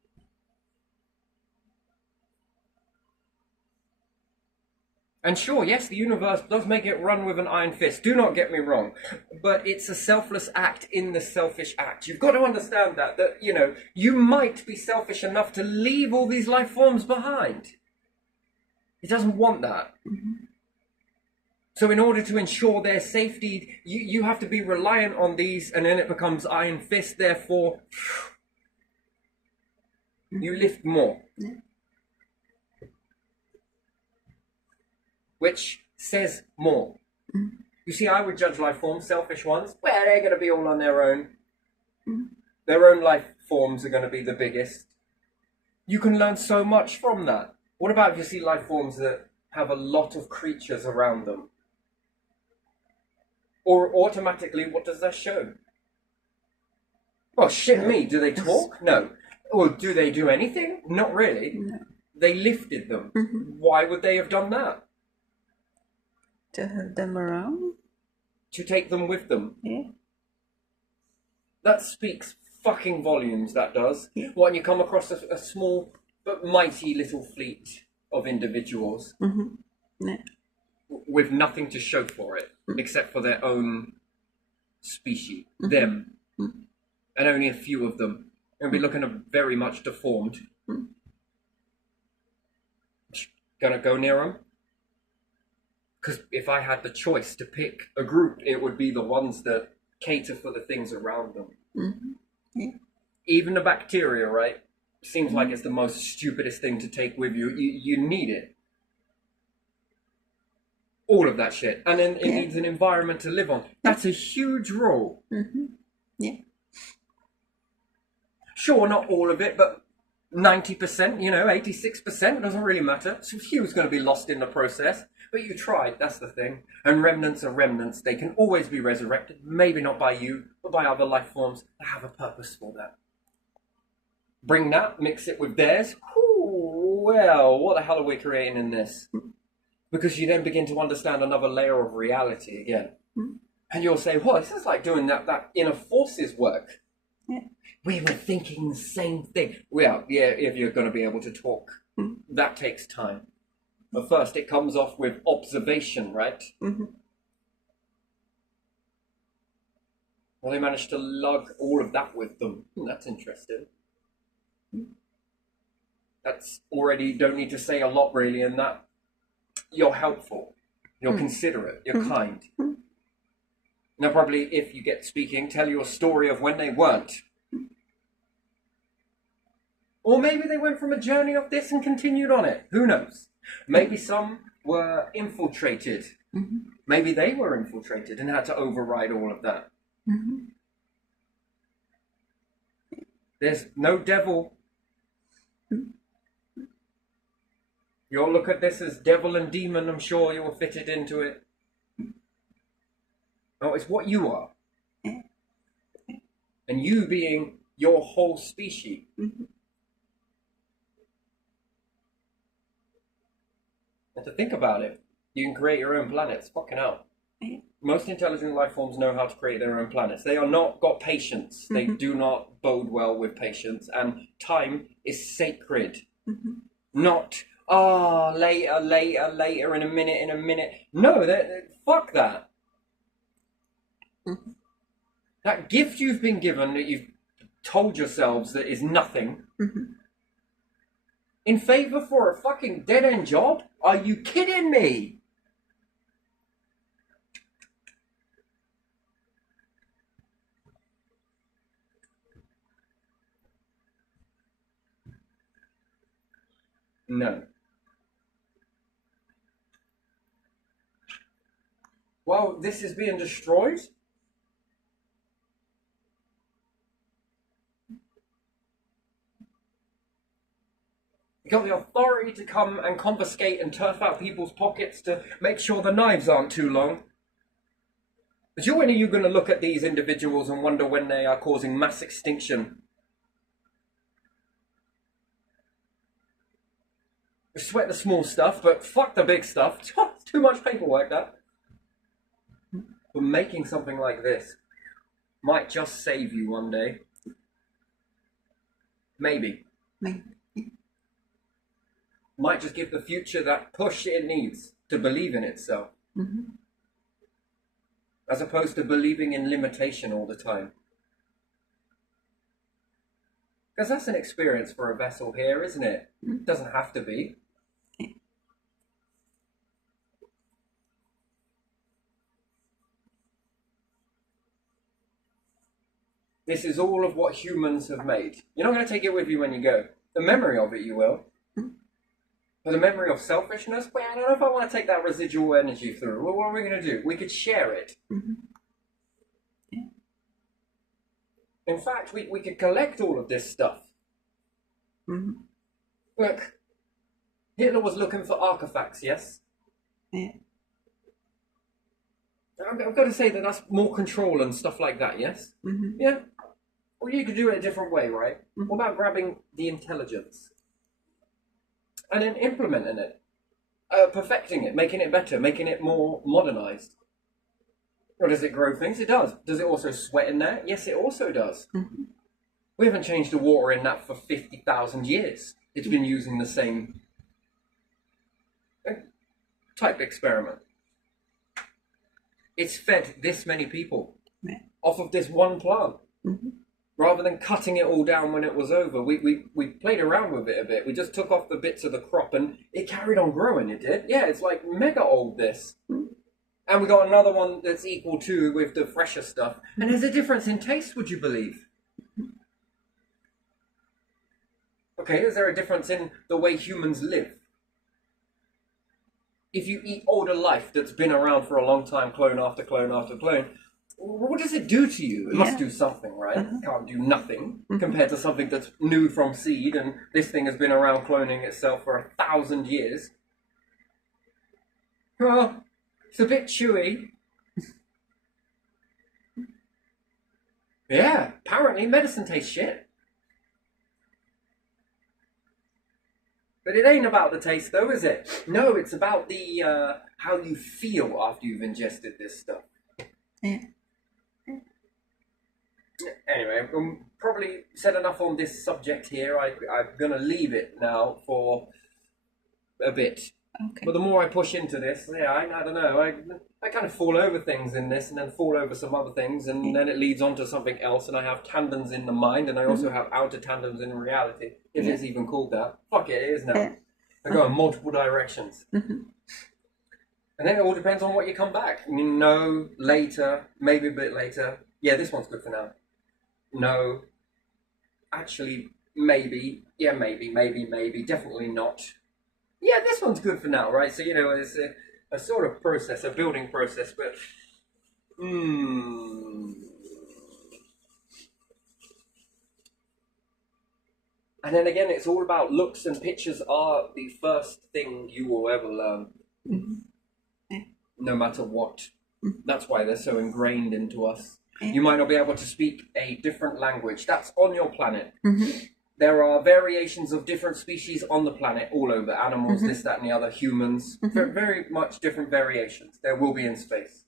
And sure, yes, the universe does make it run with an iron fist. Do not get me wrong. But it's a selfless act in the selfish act. You've got to understand that, you might be selfish enough to leave all these life forms behind. It doesn't want that. So in order to ensure their safety, you have to be reliant on these, and then it becomes iron fist, therefore, you lift more. Which says more. You see, I would judge life forms, selfish ones, well, they're going to be all on their own. Their own life forms are going to be the biggest. You can learn so much from that. What about if you see life forms that have a lot of creatures around them? Or automatically, what does that show? Well, shit me, do they talk? No. Or do they do anything? Not really. No. They lifted them. Why would they have done that? To have them around? To take them with them. Yeah. That speaks fucking volumes, that does. Yeah. When you come across a small but mighty little fleet of individuals Yeah. with nothing to show for it except for their own species, them, and only a few of them, and be looking very much deformed. Gonna go near them? Because if I had the choice to pick a group, it would be the ones that cater for the things around them. Yeah. Even the bacteria, right? Seems like it's the most stupidest thing to take with you. You need it. All of that shit. And then it needs an environment to live on. That's a huge role. Yeah. Sure, not all of it, but 90%, 86%, doesn't really matter. So few's going to be lost in the process. But you tried, that's the thing. And remnants are remnants. They can always be resurrected. Maybe not by you, but by other life forms that have a purpose for that. Bring that, mix it with theirs. Ooh, well, what the hell are we creating in this? Because you then begin to understand another layer of reality again. And you'll say, well, this is like doing that inner forces work. Yeah. We were thinking the same thing. Well, yeah, if you're going to be able to talk That takes time. But first, it comes off with observation, right? Mm-hmm. Well, they managed to lug all of that with them. That's interesting. That's already, don't need to say a lot really, in that you're helpful, you're considerate, you're kind. Now, probably if you get speaking, tell you a story of when they weren't. Or maybe they went from a journey of this and continued on it. Who knows? Maybe some were infiltrated. Maybe they were infiltrated and had to override all of that. There's no devil. You'll look at this as devil and demon, I'm sure you're fitted into it. No, it's what you are. And you being your whole species. And to think about it, you can create your own planets. Fucking hell. Most intelligent life forms know how to create their own planets. They are not got patience. They do not bode well with patience. And time is sacred. Not, later, in a minute. No, fuck that. That gift you've been given, that you've told yourselves that is nothing, in favor for a fucking dead-end job? Are you kidding me? No. Well, this is being destroyed. You got the authority to come and confiscate and turf out people's pockets to make sure the knives aren't too long. But when are you going to look at these individuals and wonder when they are causing mass extinction? We sweat the small stuff, but fuck the big stuff. It's too much paperwork, that. But making something like this might just save you one day. Maybe. Might just give the future that push it needs to believe in itself. As opposed to believing in limitation all the time. Because that's an experience for a vessel here, isn't it? It doesn't have to be. This is all of what humans have made. You're not going to take it with you when you go. The memory of it you will. But the memory of selfishness, well, I don't know if I want to take that residual energy through. Well, what are we going to do? We could share it. In fact, we could collect all of this stuff. Look, Hitler was looking for artifacts, yes? I've got to say that that's more control and stuff like that, yes? Yeah? Or you could do it a different way, right? What about grabbing the intelligence? And then implementing it, perfecting it, making it better, making it more modernized. Or does it grow things? It does. Does it also sweat in there? Yes, it also does. We haven't changed the water in that for 50,000 years. It's been using the same type experiment. It's fed this many people off of this one plant. Rather than cutting it all down when it was over, we played around with it a bit. We just took off the bits of the crop and it carried on growing, it did. Yeah, it's like mega old, this. And we got another one that's equal to with the fresher stuff. And there's a difference in taste, would you believe? Okay, is there a difference in the way humans live? If you eat older life that's been around for a long time, clone after clone after clone, what does it do to you? It must do something, right? It can't do nothing compared to something that's new from seed, and this thing has been around cloning itself for 1,000 years. Well, it's a bit chewy. Yeah, apparently medicine tastes shit. But it ain't about the taste, though, is it? No, it's about the how you feel after you've ingested this stuff. Anyway, I've probably said enough on this subject here. I'm going to leave it now for a bit. Okay. But the more I push into this, yeah, I don't know. I kind of fall over things in this, and then fall over some other things, and then it leads on to something else. And I have tandems in the mind, and I also have outer tandems in reality, if it's even called that. Fuck it, it is now. I go in multiple directions, and then it all depends on what you come back. You know, later, maybe a bit later. Yeah, this one's good for now. No, actually, maybe. Yeah, maybe, definitely not. Yeah, this one's good for now, right? So, you know, it's a sort of process, a building process, but... And then again, it's all about looks, and pictures are the first thing you will ever learn. No matter what. That's why they're so ingrained into us. You might not be able to speak a different language. That's on your planet. There are variations of different species on the planet, all over. Animals, this, that, and the other. Humans. Very much different variations. There will be in space.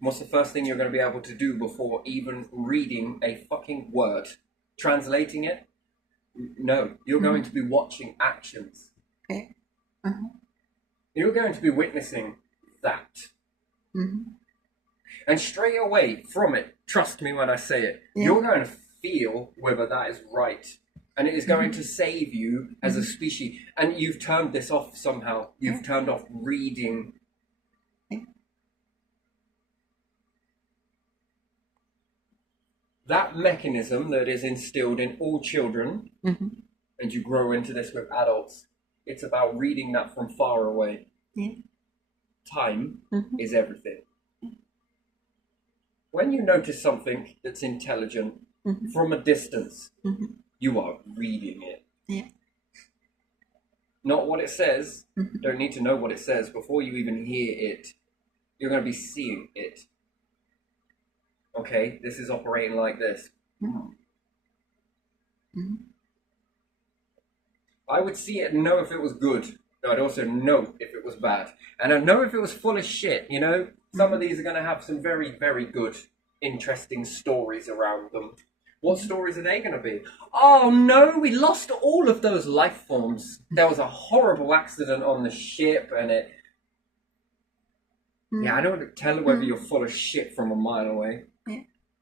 What's the first thing you're going to be able to do before even reading a fucking word? Translating it? No. You're going to be watching actions. You're going to be witnessing that. And straight away from it, trust me when I say it, you're going to feel whether that is right. And it is going to save you as a species. And you've turned this off somehow. You've turned off reading. That mechanism that is instilled in all children, and you grow into this with adults, it's about reading that from far away. Time is everything. When you notice something that's intelligent from a distance, you are reading it. Not what it says. You don't need to know what it says before you even hear it. You're going to be seeing it. Okay, this is operating like this. I would see it and know if it was good. I'd also know if it was bad. And I'd know if it was full of shit, you know? Some of these are going to have some very, very good, interesting stories around them. What stories are they going to be? Oh no, we lost all of those life forms. There was a horrible accident on the ship, and it... Yeah, I don't tell whether you're full of shit from a mile away.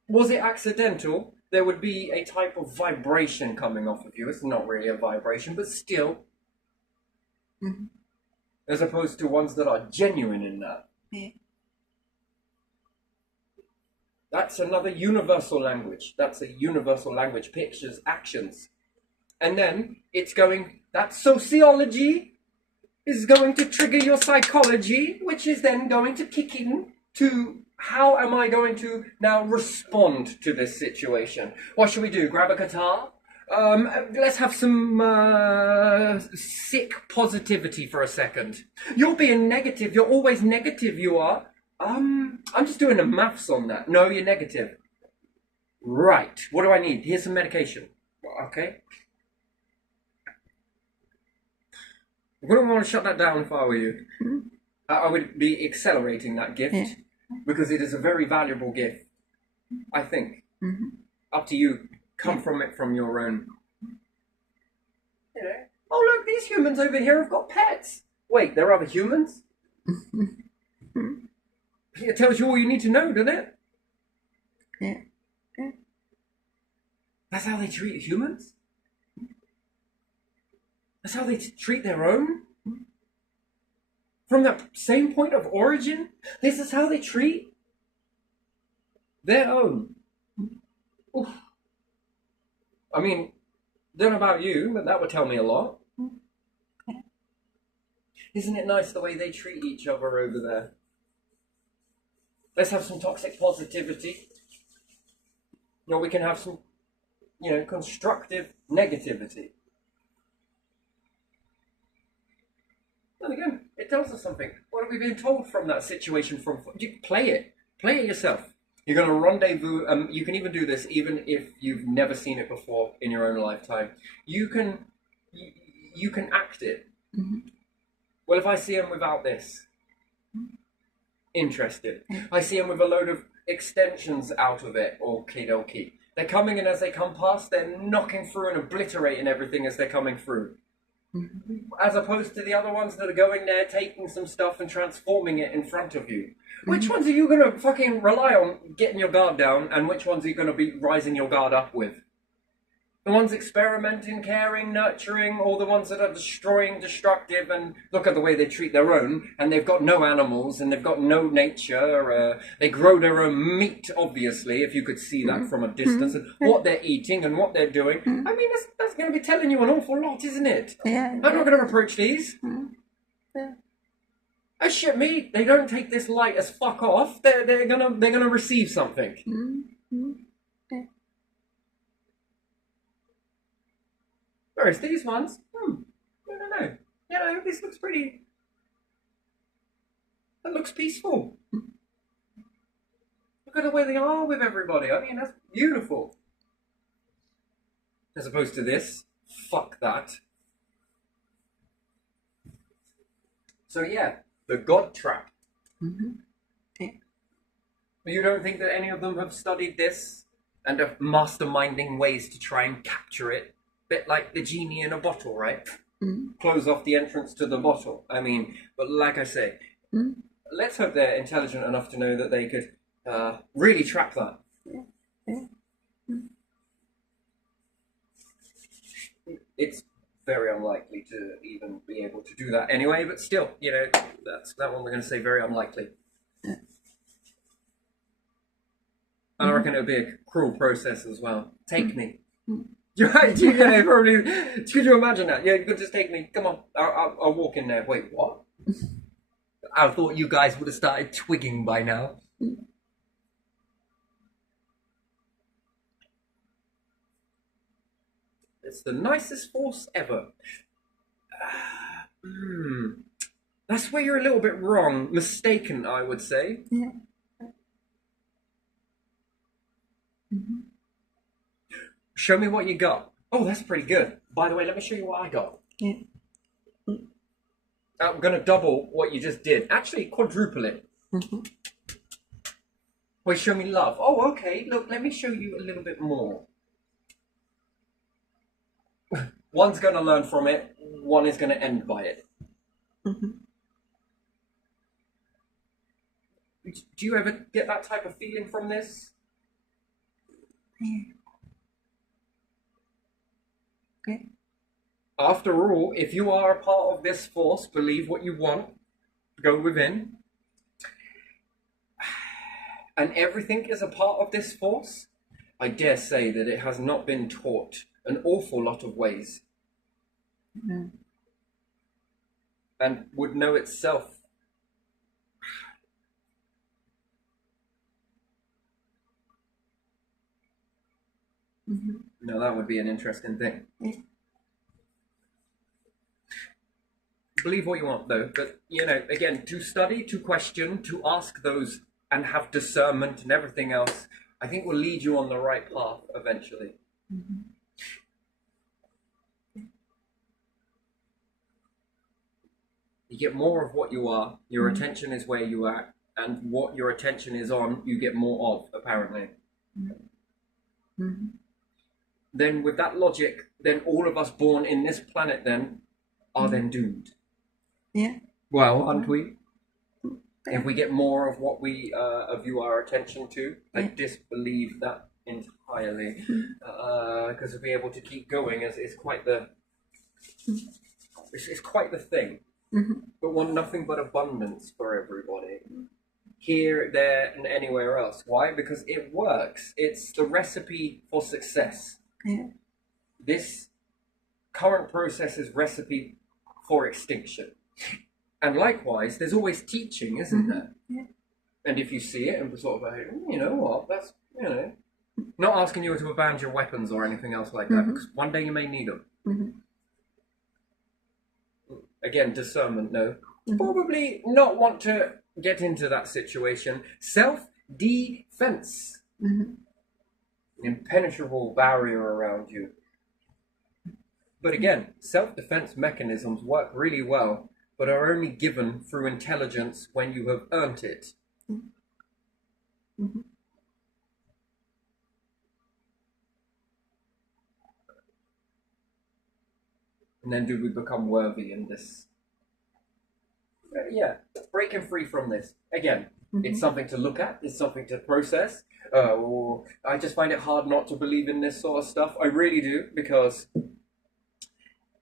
Was it accidental? There would be a type of vibration coming off of you. It's not really a vibration, but still. As opposed to ones that are genuine in that. That's another universal language. That's a universal language. Pictures, actions. And then it's going, that sociology is going to trigger your psychology, which is then going to kick in to how am I going to now respond to this situation? What should we do? Grab a guitar? Let's have some sick positivity for a second. You're being negative. You're always negative, you are. I'm just doing the maths on that. No, you're negative. Right. What do I need? Here's some medication. Okay. I wouldn't want to shut that down if I were you. I would be accelerating that gift because it is a very valuable gift. I think. Up to you. Come from it from your own. You know. Oh look, these humans over here have got pets. Wait, there are other humans? It tells you all you need to know, doesn't it? That's how they treat humans? That's how they treat their own? From that same point of origin? This is how they treat their own. Oof. I mean, don't know about you, but that would tell me a lot. Isn't it nice the way they treat each other over there? Let's have some toxic positivity. You know, we can have some, you know, constructive negativity. And again, it tells us something. What are we being told from that situation? Play it. Play it yourself. You're going to rendezvous. You can even do this even if you've never seen it before in your own lifetime. You can act it. Well, if I see him without this, interested. I see him with a load of extensions out of it. Okie dokie. They're coming in as they come past. They're knocking through and obliterating everything as they're coming through. as opposed to the other ones that are going there, taking some stuff and transforming it in front of you. Which ones are you going to fucking rely on getting your guard down, and which ones are you going to be rising your guard up with? The ones experimenting, caring, nurturing, or the ones that are destroying, destructive, and look at the way they treat their own, and they've got no animals, and they've got no nature, they grow their own meat, obviously, if you could see that from a distance, and what they're eating and what they're doing. I mean, that's going to be telling you an awful lot, isn't it? Yeah. I'm not going to approach these. Yeah. Oh shit, me! They don't take this light as fuck off. They're gonna receive something. Yeah. Whereas these ones, I don't know. You know, this looks pretty. That looks peaceful. Look at the way they are with everybody. I mean, that's beautiful. As opposed to this, fuck that. So yeah, the God Trap. Yeah. You don't think that any of them have studied this and are masterminding ways to try and capture it? Bit like the genie in a bottle, right? Close off the entrance to the bottle. I mean, but like I say, let's hope they're intelligent enough to know that they could really trap that. Yeah. It's very unlikely to even be able to do that anyway, but still, you know, that's that one we're going to say very unlikely. Yeah. And I reckon it would be a cruel process as well. Take me. You know, probably. Could you imagine that? Yeah, you could just take me. Come on, I'll walk in there. Wait, what? I thought you guys would have started twigging by now. It's the nicest force ever. That's where you're a little bit wrong. Mistaken, I would say. Yeah. Show me what you got. Oh, that's pretty good. By the way, let me show you what I got. Yeah. I'm going to double what you just did. Actually, quadruple it. Wait, show me love. Oh, okay. Look, let me show you a little bit more. One's going to learn from it. One is going to end by it. Do you ever get that type of feeling from this? Yeah. Okay. After all, if you are a part of this force, believe what you want, go within, and everything is a part of this force, I dare say that it has not been taught an awful lot of ways, and would know itself. No, that would be an interesting thing. Yeah. Believe what you want, though. But, you know, again, to study, to question, to ask those, and have discernment and everything else, I think will lead you on the right path eventually. You get more of what you are. Your attention is where you are. And what your attention is on, you get more of, apparently. Then with that logic, then all of us born in this planet then are then doomed. Yeah. Well, aren't we? If we get more of what we view our attention to, I disbelieve that entirely. Because to be able to keep going is quite the it's quite the thing. But want nothing but abundance for everybody. Here, there, and anywhere else. Why? Because it works. It's the recipe for success. Yeah. This current process is recipe for extinction. And likewise, there's always teaching, isn't there? Yeah. And if you see it and sort of, you know what, that's, you know, not asking you to abandon your weapons or anything else like that, because one day you may need them. Again, discernment, no. Probably not want to get into that situation. Self-defense. Impenetrable barrier around you. But again, self-defense mechanisms work really well, but are only given through intelligence when you have earned it. And then do we become worthy in this? Yeah, breaking free from this. Again, it's something to look at, it's something to process. Or I just find it hard not to believe in this sort of stuff. I really do, because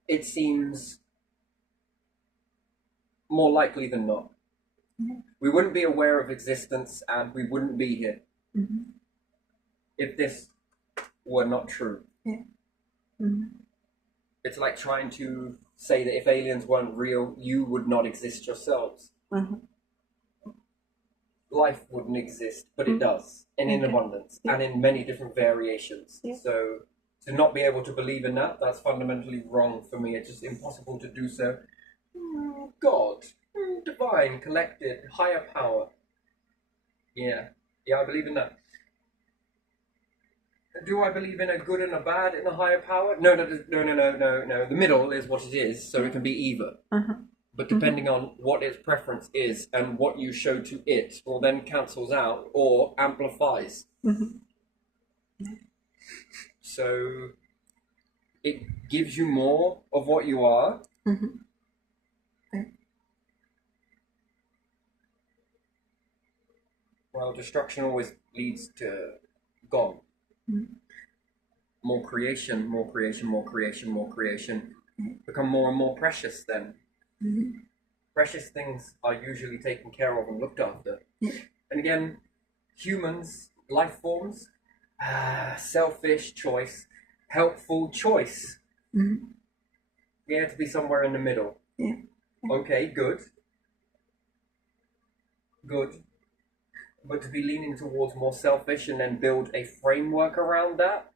it seems more likely than not. We wouldn't be aware of existence and we wouldn't be here if this were not true. It's like trying to say that if aliens weren't real, you would not exist yourselves. Life wouldn't exist, but it does, and in abundance, and in many different variations. So to not be able to believe in that, that's fundamentally wrong for me. It's just impossible to do so. God, divine, collected, higher power. Yeah, I believe in that. Do I believe in a good and a bad in a higher power? No. The middle is what it is, so it can be either. But depending on what its preference is and what you show to it, or then cancels out or amplifies. So it gives you more of what you are. Well, destruction always leads to gone. More creation, more creation, more creation, more creation. Become more and more precious then. Precious things are usually taken care of and looked after. And again, humans, life forms, selfish choice, helpful choice. We have to be somewhere in the middle. Okay, good. But to be leaning towards more selfish and then build a framework around that,